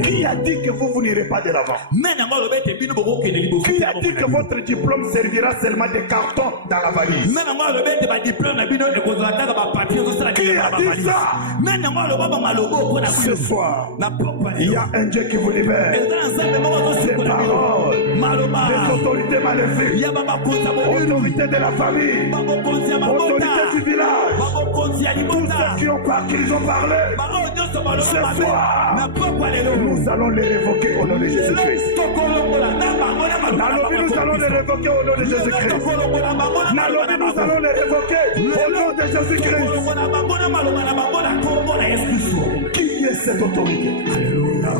Qui a dit que vous n'irez pas de l'avant? Nani yango alobi ete bino bokokende liboso Qui te a ya dit bomoi que na bino? votre diplôme servira seulement de carton dans la valise? Nani yango alobi ete badiplome na bino ekozala kaka bapapie ozosala Qui biloko a na dit bavalise? ça? Nani yango aloba bamaloba mpo na Ce bino? soir, Na pokwa il y lelo. a un Dieu qui vous libère eza na nzambe moko des azosikola bino. paroles, Maloba des autorités maléfiques, ya babakonzi ya mobili, autorités de la famille, babokonzi ya mabota, autorités du village. babokonzi ya Tous libota, ceux qui ont parlé, ils ont parlé. baoyo nyonso baloba Ce mabe soir, na pokwa lelo. Nous allons les révoquer au nom de Jésus-Christ. tokolongola na bango na maloba na Nalobi, nous allons les bango. révoquer au nom de Lelo Jésus-Christ. tokolongola bango na maloba Nalobi, na nous bango. allons les révoquer au nom de Jésus-Christ. tokolongola bango na maloba na bango na kombo na Yesu Kristo. Qui est cette autorité? Alléluia.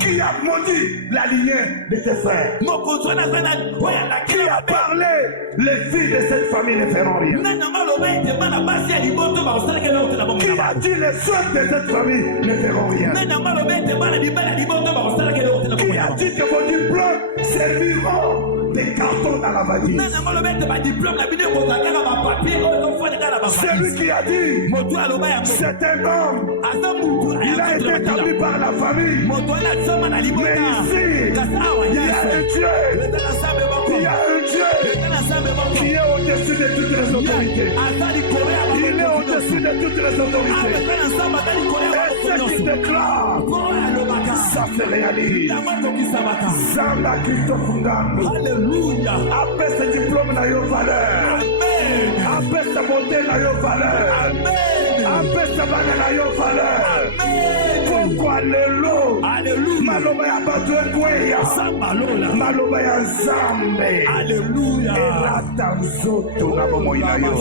Qui a maudit la lignée de tes frères? mokonzi wana aza na oyo Qui alakela a mabe. parlé? Les filles de cette famille ne feront rien. nani yango aloba ete bana basi ya liboto bakosalaka eloko te na bongo Qui na a bango. dit les soeurs de cette famille ne feront rien? nani yango aloba ete bana mibali ya liboto bakosalaka eloko te na bongo Qui na a bango. dit que vos diplômes serviront des cartons dans la valise? nani yango aloba ete badiplome na bino ekozala kaka bapapie oyo ezofanda kaka na Celui bavalise. qui a dit, moto aloba yango c'est un homme. aza mutu Il a été établi par la famille. moto wana asoma na libota Mais ici, kasi awa il y a un nyonso Dieu. eza na nzambe moko Il y a un Dieu eza na nzambe moko qui est au-dessus de toutes les autorités. aza likolo ya Il est bamokonzi au-dessus nyonso. de toutes les awa autorités. eza na nzambe aza likolo ya Et bamokonzi ce qui nyonso. déclare, mpo oyo alobaka ça se réalise. yango ekokisamaka. Zamba Christophe Ngango. Halleluya. Appelle ce diplôme na yo valeur. Amen. Appelle sa beauté na yo valeur. Amen. Appelle sa bana na yo valeur. Amen. Pourquoi lelo? Alléluia. Maloba ya bato ekweya. Samba lola. Maloba ya Nzambe. Alléluia. Erata nzoto na bomoi na yo.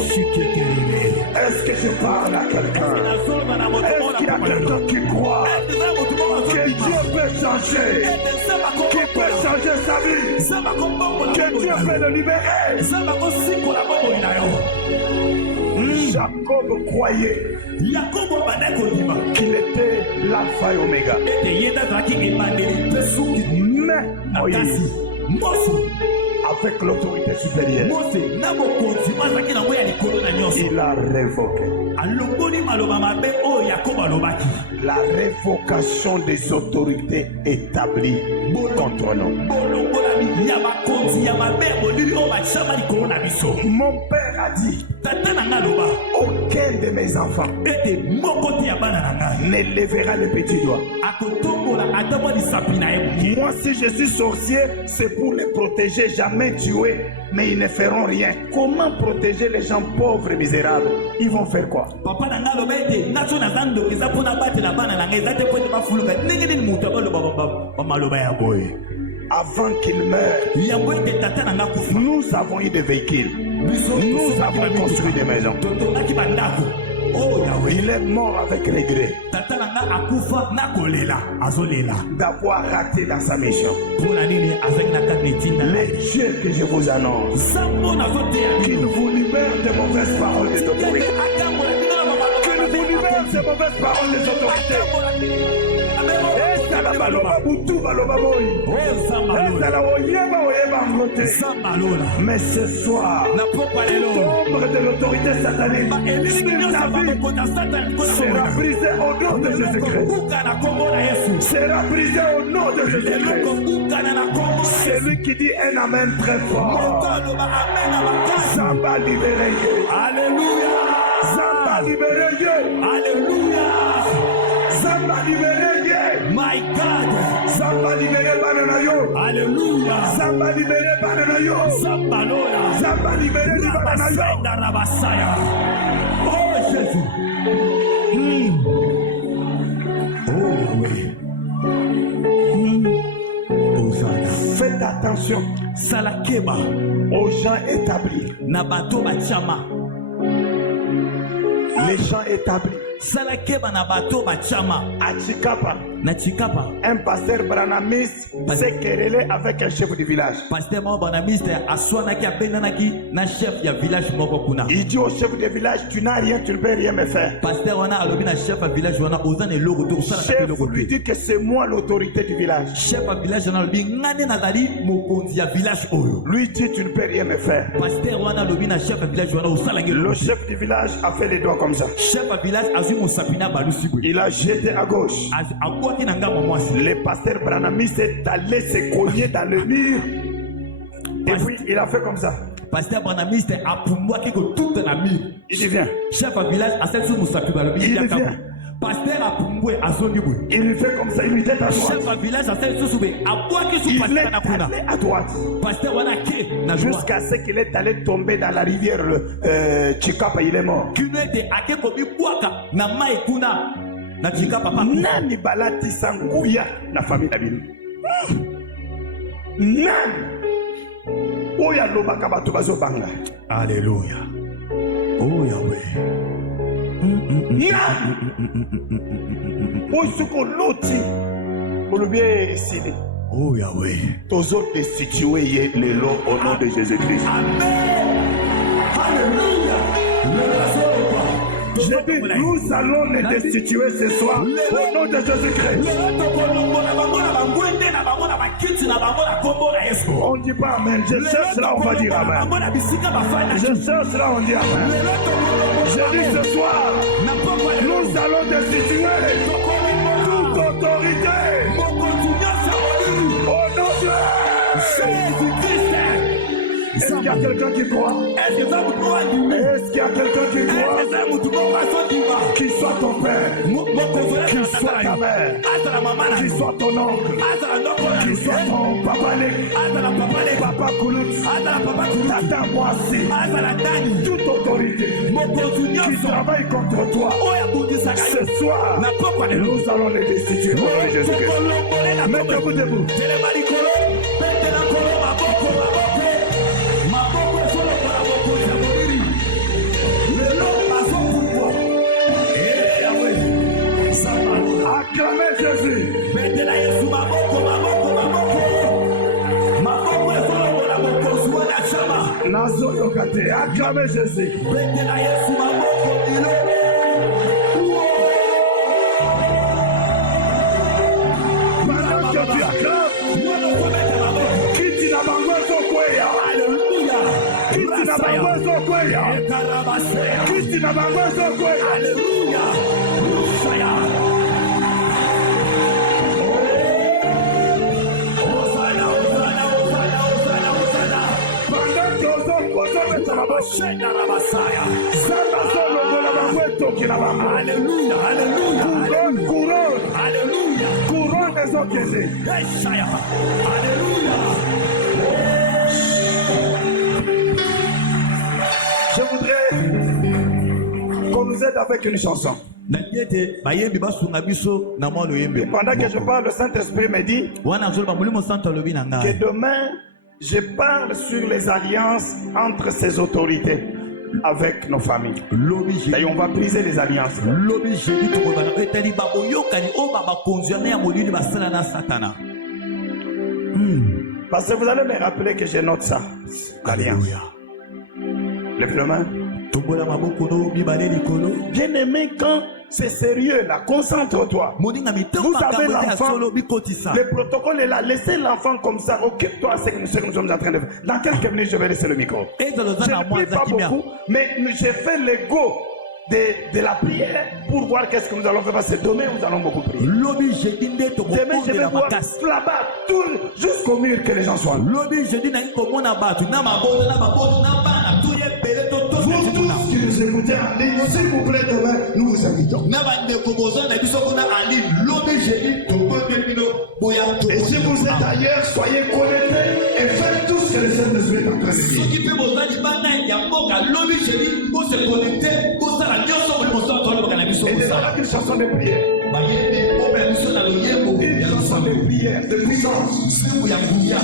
Est-ce que je parle à quelqu'un? Est-ce qu'il y a quelqu'un qui croit que Dieu peut changer? Qui peut changer sa vie? Que Dieu peut le libérer? Jacob croyait Yakobo bandai kondima qu'il était l'alpha et oméga. ete ye nde azalaki ebandeli mpe suki Mais kasi Moïse, Mose avec l'autorité supérieure, Mose na bokonzi mo azalaki nango ya likolo na nyonso il a révoqué. alongoli maloba mabe oyo Yakobo alobaki La révocation des autorités établies contre nous. bolongolami ya bakonzi ya mabe ya molili oyo batiama likolo na biso. Mon père a dit, Tata na nga aloba aucun de mes enfants ete moko te ya bana na ngai ne lèvera le petit doigt. akotombola ata mwa lisapi na ye moke. Moi, si je suis sorcier, c'est pour les protéger, jamais tuer, mais ils ne feront rien. Comment protéger les gens pauvres et misérables? Ils vont faire quoi? papa na nga aloba ete nga so naza ndoki eza mpona batela bana na ngai eza te mpo ete bafuluka ndenge nini moto akoloba bamaloba ya boye. Avant qu'il meure, yango ete tata na nga kufa nous avons eu des véhicules. Nous avons construit des maisons. totongaki bandako oyo yawe. Il est mort avec regret tata na nga akufa na kolela azolela d'avoir raté dans sa mission. mpona nini azalaki na kati na etinda Les dieux que je vous annonce, sambo nazoteya qu'il vous libère de mauvaises paroles des autorités. atambola bino na Qu'il vous libère de mauvaises paroles des autorités. Et ezala baloba butu baloba moi ezala oyeba oyeba ngo te mais ce soir toute ombre de l'autorité satanique sur ta vie sera brisée au nom de Jésus-Christ, sera brisée au nom de Jésus-Christ. Celui qui dit un amen très fort, Zamba libéré. Alléluia. Zamba libéré. Alléluia. Zamba libéré. My God. Zamba libéré banana yo. Alléluia. Zamba libéré banana yo. Zamba lola. Zamba libéré banana yo. Oh Jésus. Oh oui. Faites attention Salakeba aux gens établis. Nabato Bachama. Les gens établis. Salakeba Nabato Bachama. À Chikapa, Na Chikapa. un pasteur branamiste s'est querellé avec un chef du village. Pasteur Mao Banamiste aswanaki abendanaki na chef ya village moko kuna. Il dit au chef du village, tu n'as rien, tu ne peux rien me faire. Pasteur wana alobi na chef ya village wana ozana eloko to osala Chef eloko lui dit que c'est moi l'autorité du village. chef ya village wana alobi ngane nazali mokonzi ya village oyo. Lui dit, tu ne peux rien me faire. Pasteur wana alobi na chef ya village wana osala Le chef du village a fait les doigts comme ça. chef ya village azwi mosapina balusi boye. Il a jeté à gauche. Akwaki na ngamba mwasi. Le pasteur branamiste est allé se cogner dans le mur. Et puis il a fait comme ça. Pasteur Branamiste apumbwaki ko toute na mi. Il dit viens. Chef ya village asensu mosapi balobi Il yaka. vient. Pasteur apumbwe azongi boye. Il lui fait comme ça, il lui jette à droite. Chef ya village asensu sube abwaki su Il est pasteur na kuna. allé à droite. Pasteur wana ke na droite. Jusqu'à ce qu'il est allé tomber dans la rivière Chikapa, il est mort. Kinete ake ko bibwaka na mai kuna na jika papa. Nani balati sanguya na famille nabino. Nani oya lobaka bato bazobanga. Alléluia. Oh Yahweh. Nani oyo soko loti olobi esili. Oh Yahweh. Tozo destitué ye lelo au nom de Jésus-Christ. Amen. Alléluia. J'ai dit, nous allons les destituer ce soir au nom de Jésus-Christ. On ne dit pas Amen. Je cherche là, on va dire Amen. Je cherche là, on dit Amen. Je dis ce soir, nous allons destituer toute autorité au nom de Jésus-Christ. Est-ce qu'il y a quelqu'un qui croit? Est-ce qu'il y a quelqu'un qui croit? Qu'il soit ton père, qu'il soit ta mère, qu'il soit ton oncle, qu'il soit ton papa Nek, papa Koulout, tata Moissi, toute autorité qui travaille contre toi. Ce soir, nous allons les destituer au nom de Jésus-Christ. Mettez-vous debout. Acclamez Jésus. Nazo yokate. Acclamez Jésus. Pendant que tu acclames, Kiti na bango ezokweya. Kiti na bango ezokweya. Kiti na bango ezokweya. Alléluia. Alléluia, alléluia, Couronne, alléluia, couronne des okende. Alléluia. Je voudrais qu'on nous aide avec une chanson. Pendant que je parle, le Saint-Esprit me dit que demain, je parle sur les alliances entre ces autorités avec nos familles. Et on va briser les alliances. Parce que vous allez me rappeler que je note ça. Alliance. Lève les mains. Tombola maboko no mibale likolo. Bien aimé, quand c'est sérieux là, concentre-toi. Vous avez l'enfant, le protocole est là, laissez l'enfant comme ça, occupe-toi de ce que nous sommes en train de faire. Dans quelques minutes, je vais laisser le micro. Je ne prie pas beaucoup, mais j'ai fait le go de la prière pour voir qu'est-ce que nous allons faire, parce que demain nous allons beaucoup prier. Demain je vais voir là-bas tout jusqu'au mur que les gens soient. Vous tous qui nous écoutez en ligne, s'il vous plaît, demain nous vous invitons. Et si vous êtes ailleurs, soyez connectés et faites tout ce que le Saint-Esprit est en train de dire. Et déjà une chanson de prière. Une chanson de prière, de puissance. Pour 2 minutes.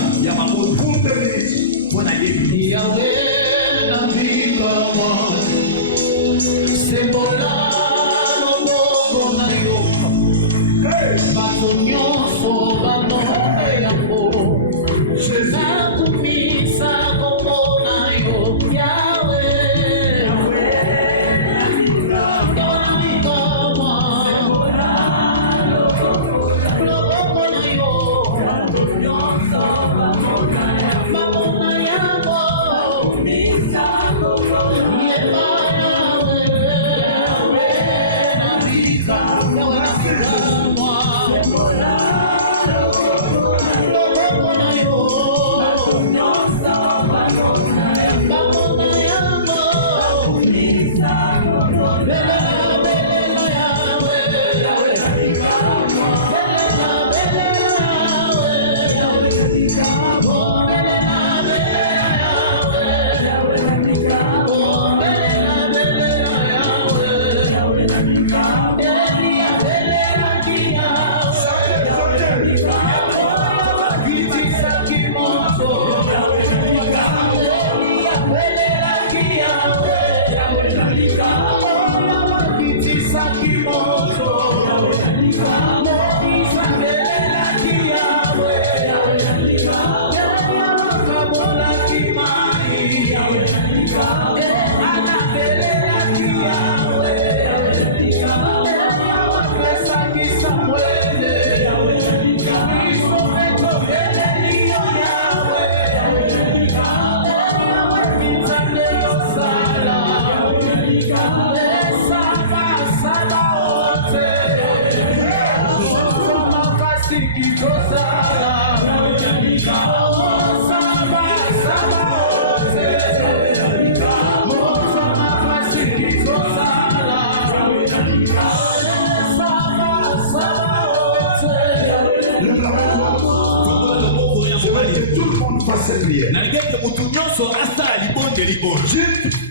Yahweh, la vie comme moi. C'est bon là.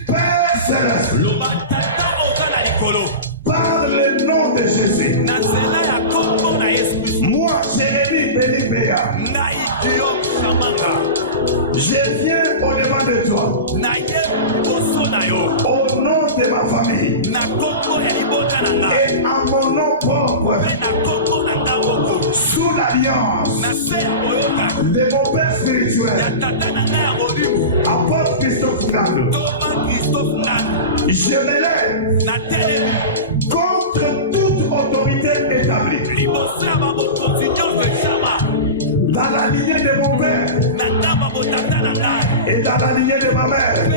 Père Céleste, par le nom de Jésus, moi, Jérémie Belibéa, je viens au-devant de toi, au nom de ma famille, et en mon nom propre, sous l'alliance de mon Père spirituel, apôtre Christophe Ngando, je m'élève contre toute autorité établie dans la lignée de mon père et dans la lignée de ma mère,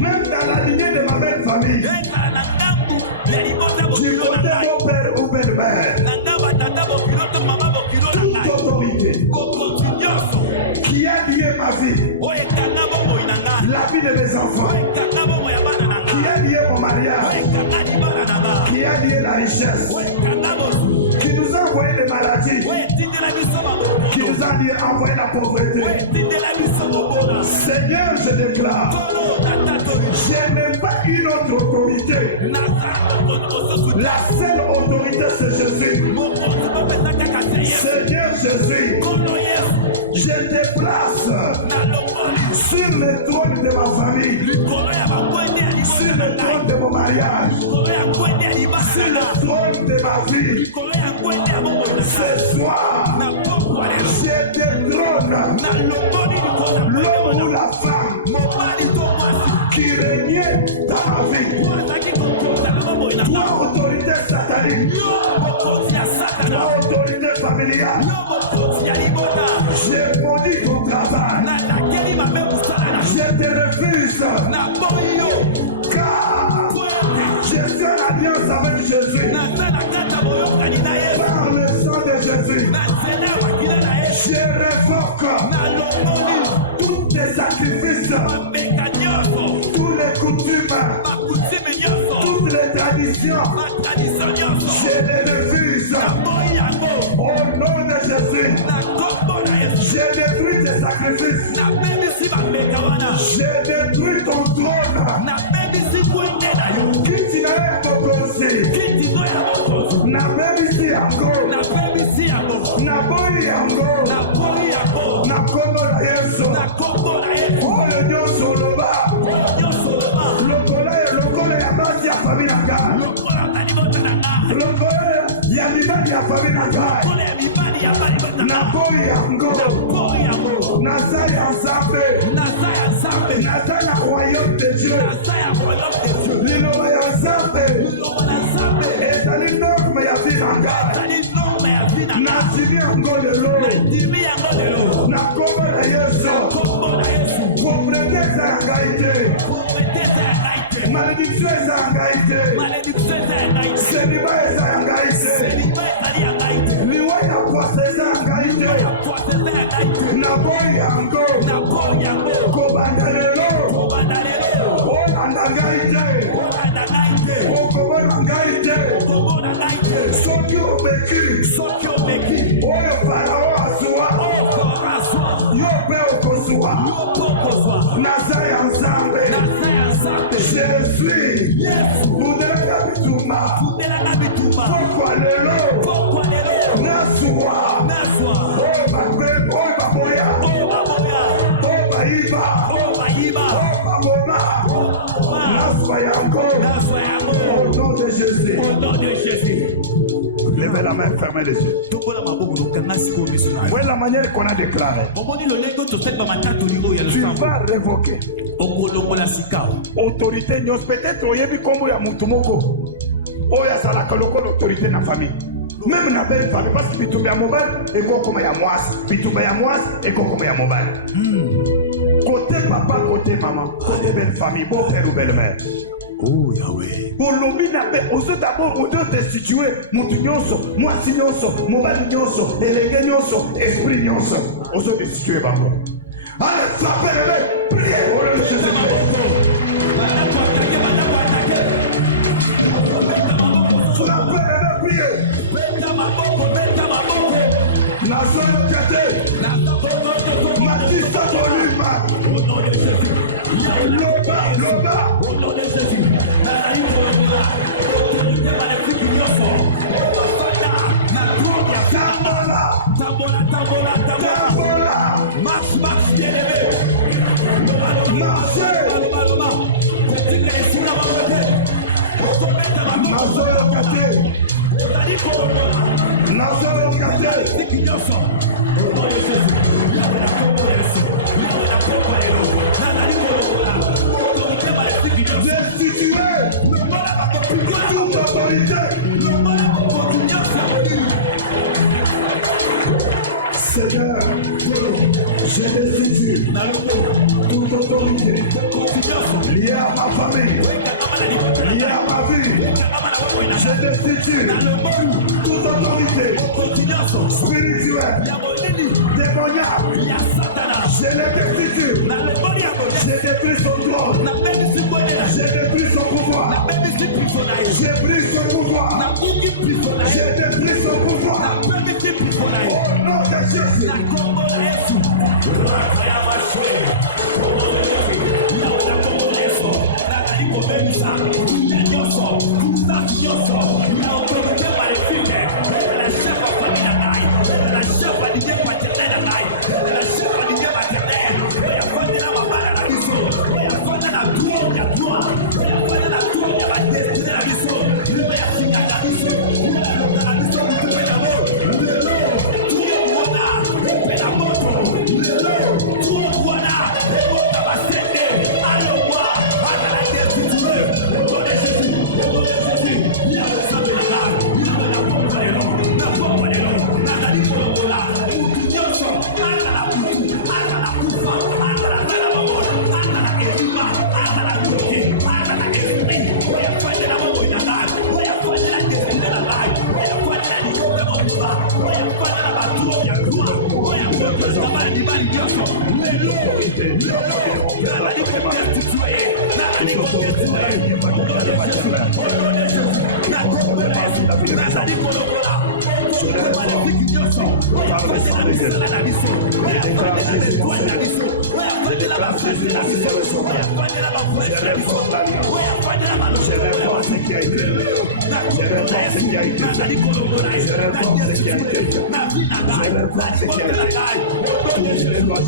même dans la lignée de ma belle famille, du côté de mon père ou belle-mère, toute autorité qui a lié ma vie, la vie de mes enfants, qui a lié mon mariage, qui a lié la richesse, qui nous a envoyé les maladies, qui nous a envoyé la pauvreté. Seigneur, je déclare, je n'ai pas une autre autorité. La seule autorité, c'est Jésus. Seigneur Jésus, je te place sur le trône de ma famille, sur le trône de mon mariage, sur le trône de ma vie. Ce soir, je détrône l'homme ou la femme qui régnait dans ma vie. Toi, autorité satanique. Toi, autorité familiale. J'ai maudit ton travail. Je te refuse. Car je fais l'alliance avec Jésus. Par le sang de Jésus. Je révoque tous les sacrifices, tous les coutumes, toutes les traditions. Je les refuse. Au nom de Jésus, je détruis tes sacrifices. Je détruis ton trône. Qui n'a pas pensé? N'a pas ici encore. N'a pas eu encore. N'a pas Yesu. Oh le Dieu sur le bas. Le colère ya basi ya famille na ngai. Le colère ya mibali ya famille na ngai. Na boyi yango. Naza ya nzambe. Naza na royaume de Dieu. Liloba ya nzambe. Ezali norme ya vie na ngai. Nasimi yango lelo. Na kombo na Yesu. Propriété eza ya ngai te. Malédiction eza ya ngai te. Seliba eza ya ngai te. Liwa ya kwasa eza ya ngai te. Naboyi yango. Kobanda lelo. Olanda ngai te. Okomona ngai te. Soki omeki. Oyo Farao azwa. Yo pe okozwa. Naza ya nzambe. Je suis. Budelaka bituma. Pokwa lelo. Nazwa. Oyo baboya. Oyo bayiba. Oyo baboma. Nazwa yango. Au nom de Jésus. Levez la main, fermez les yeux. Voilà la manière qu'on a déclaré. Tu vas révoquer. Autorité, peut-être oyebi kombo ya mutu moko. Oya salaka lokola autorité na famille. Même na belle famille, parce que bitumba ya mobile et kokoma ya mwasi. Bitumba ya mwasi et kokoma ya mobile. Côté papa, côté maman, côté belle famille, beau père ou belle mère. Oh Yahweh. Olobi na be ozo d'abord on doit destituer mutu nyonso, mwasi nyonso, mobali nyonso, elenge nyonso, esprit nyonso. Ozo destituer bango. Allez, frappez-le, priez au nom de Jésus-Christ. Frappez-le, priez. Nazoyo kate. Matista Tolima. Loba. Seigneur, je destitue toute autorité liée à ma famille, liée à ma vie. Je destitue toute autorité spirituelle, démoniaque. Je les destitue. Je détruis son trône. Je détruis son pouvoir. Je brise son pouvoir. Je détruis son pouvoir. Au nom de Jésus. mibali nyonso lelo nazali kodestitue nazali nazali kolokola maléfique nyonso oyo afandela misala na biso oyo afandela besoin na biso oyo afandela bafrase na biso oyo afandela bafrase na biso oyo afandela maloshe nazali kolokola na vie na ngai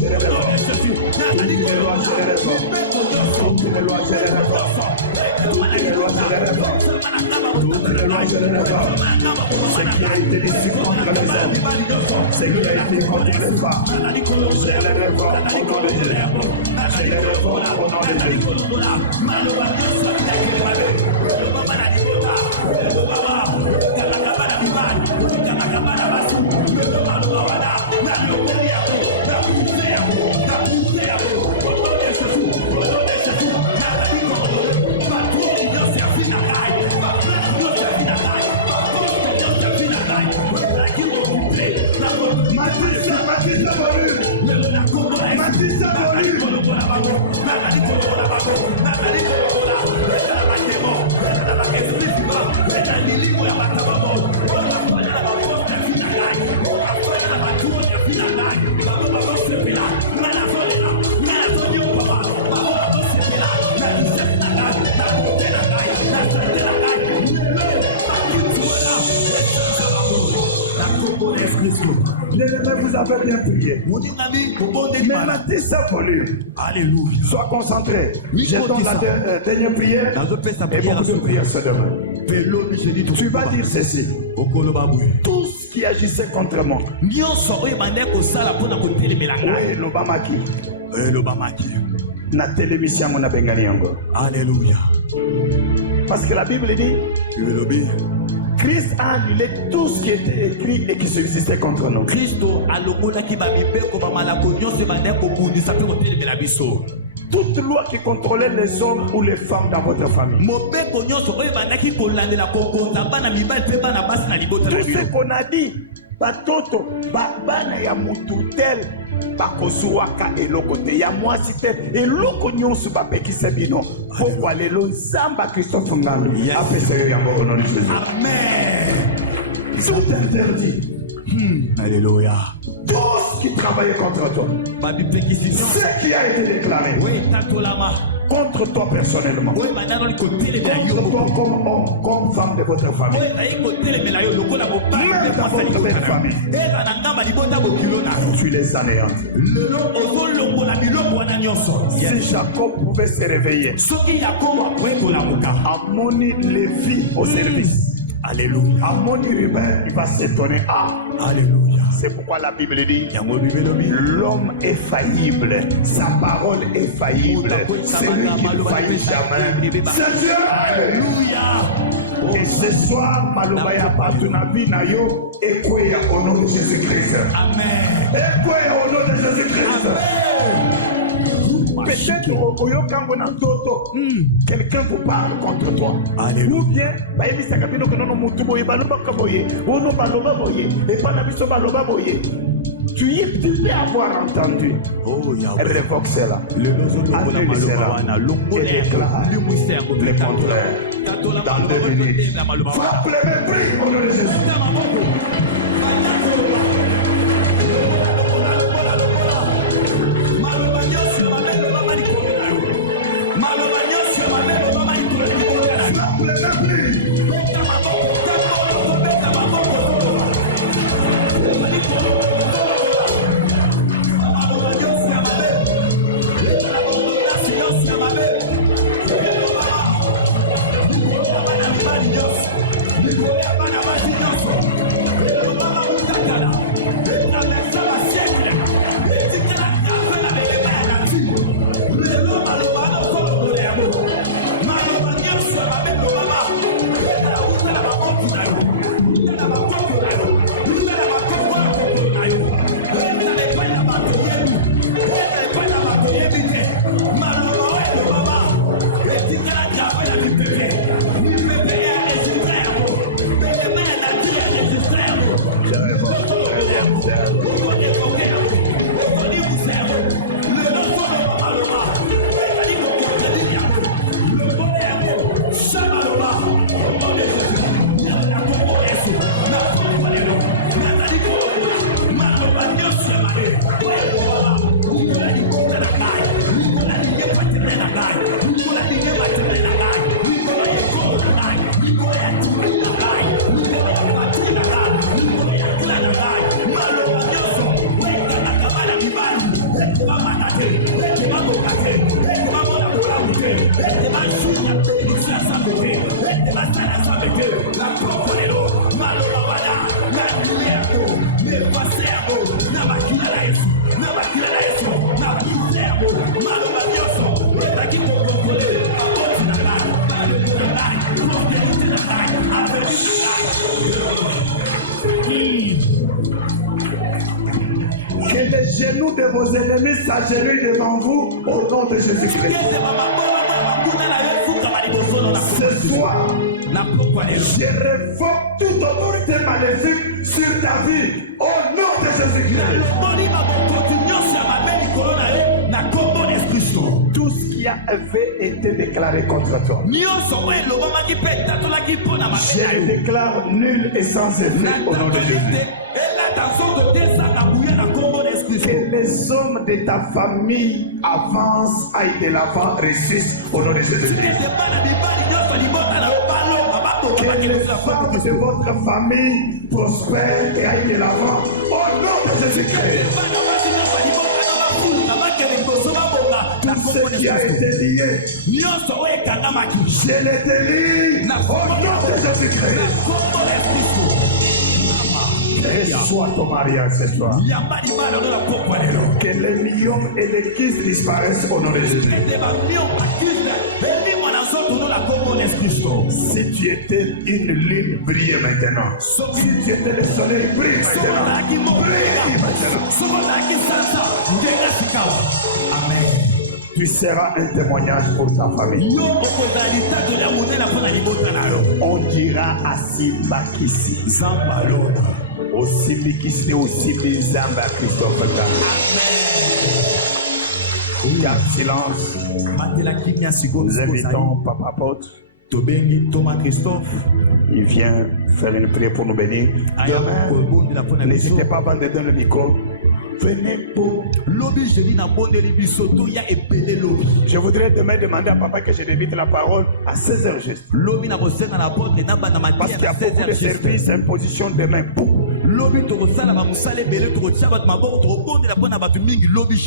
na libota na ngai nazali Ce qui a été déçu contre les hommes, ce qui a été contre les femmes, je les révolte au nom de Jésus. Je les révolte au nom de Jésus. Vous avez bien prié. Mais Matthieu sa volume. Alléluia. Sois concentré. Je donne la dernière prière et beaucoup de prières ce demain. Tu vas dire ceci. Tout ce qui agissait contre moi. Oui, l'Obamaki. Na télévision mon abengani yango. Alléluia. Parce que la Bible dit Christ a annulé tout ce qui était écrit et qui subsistait contre nous. Toute loi qui contrôlait les hommes ou les femmes dans votre famille. Tout ce qu'on a dit, batoto, bana ya mututel, bakosuwaka eloko te ya mwasi te eloko nyonso bapekisa bino pourquoi lelo nzamba Christophe Ngambi apesa yo yango au nom de Jésus. Amen. Tout interdit. Alléluia. Tout ce qui travaillait contre toi, ce qui a été déclaré contre toi personnellement, contre toi comme homme, comme femme de votre famille, même dans votre belle famille, tu les anéantis. Si Jacob pouvait se réveiller, Amoni Lévi au service. Alléluia. Amoni Ruben, il va s'étonner. Alléluia. C'est pourquoi la Bible dit l'homme est faillible, sa parole est faillible. C'est lui qui ne faillit jamais. C'est Dieu. Alléluia. Et ce soir, Malobaya Patunabi Nayo, Ekweya au nom de Jésus-Christ. Amen. Ekweya au nom de Jésus-Christ. Peut-être quelqu'un vous parle contre toi. Alléluia. Ou bien, tu peux avoir entendu. Révoque cela. Annule cela. Et déclare le contraire. Dans 2 minutes. Frappe les mains, prie au nom de Jésus. Nicolas, Que les genoux de vos ennemis s'agenouillent devant vous au nom de Jésus-Christ. Ce soir, je révoque toute autorité maléfique sur ta vie au nom de Jésus-Christ. Tout ce qui avait été déclaré contre toi, je le déclare nul et sans effet au nom de Jésus. Que les hommes de ta famille avancent, aillent de l'avant, réussissent au nom de Jésus-Christ. Que les femmes de votre famille prospèrent et aillent de l'avant au nom de Jésus-Christ. Tout ce qui a été lié, je le délie au nom de Jésus-Christ. Reçois ton mariage ce soir. Que les millions et les kisses disparaissent au nom de Jésus. Si tu étais une lune, brille maintenant. Si tu étais le soleil, brille maintenant. Brille maintenant. Amen. Tu seras un témoignage pour ta famille. On dira à Simbakisi, Zambalo, aussi Bikisi, aussi Bizamba, Christophe. Amen. Garde silence. Nous invitons Papa Apôtre. Il vient faire une prière pour nous bénir. Demain, n'hésitez pas à vendre dans le micro. Venez pour je voudrais demain demander à papa que je débute la parole à 16h juste. Parce qu'il y a beaucoup de services, imposition demain.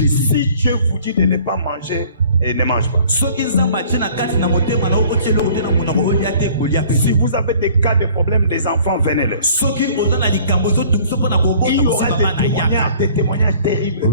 Si Dieu vous dit de ne pas manger, et ne mange pas. Si vous avez des cas de problème des enfants, venez-le. Il y aura des témoignages terribles.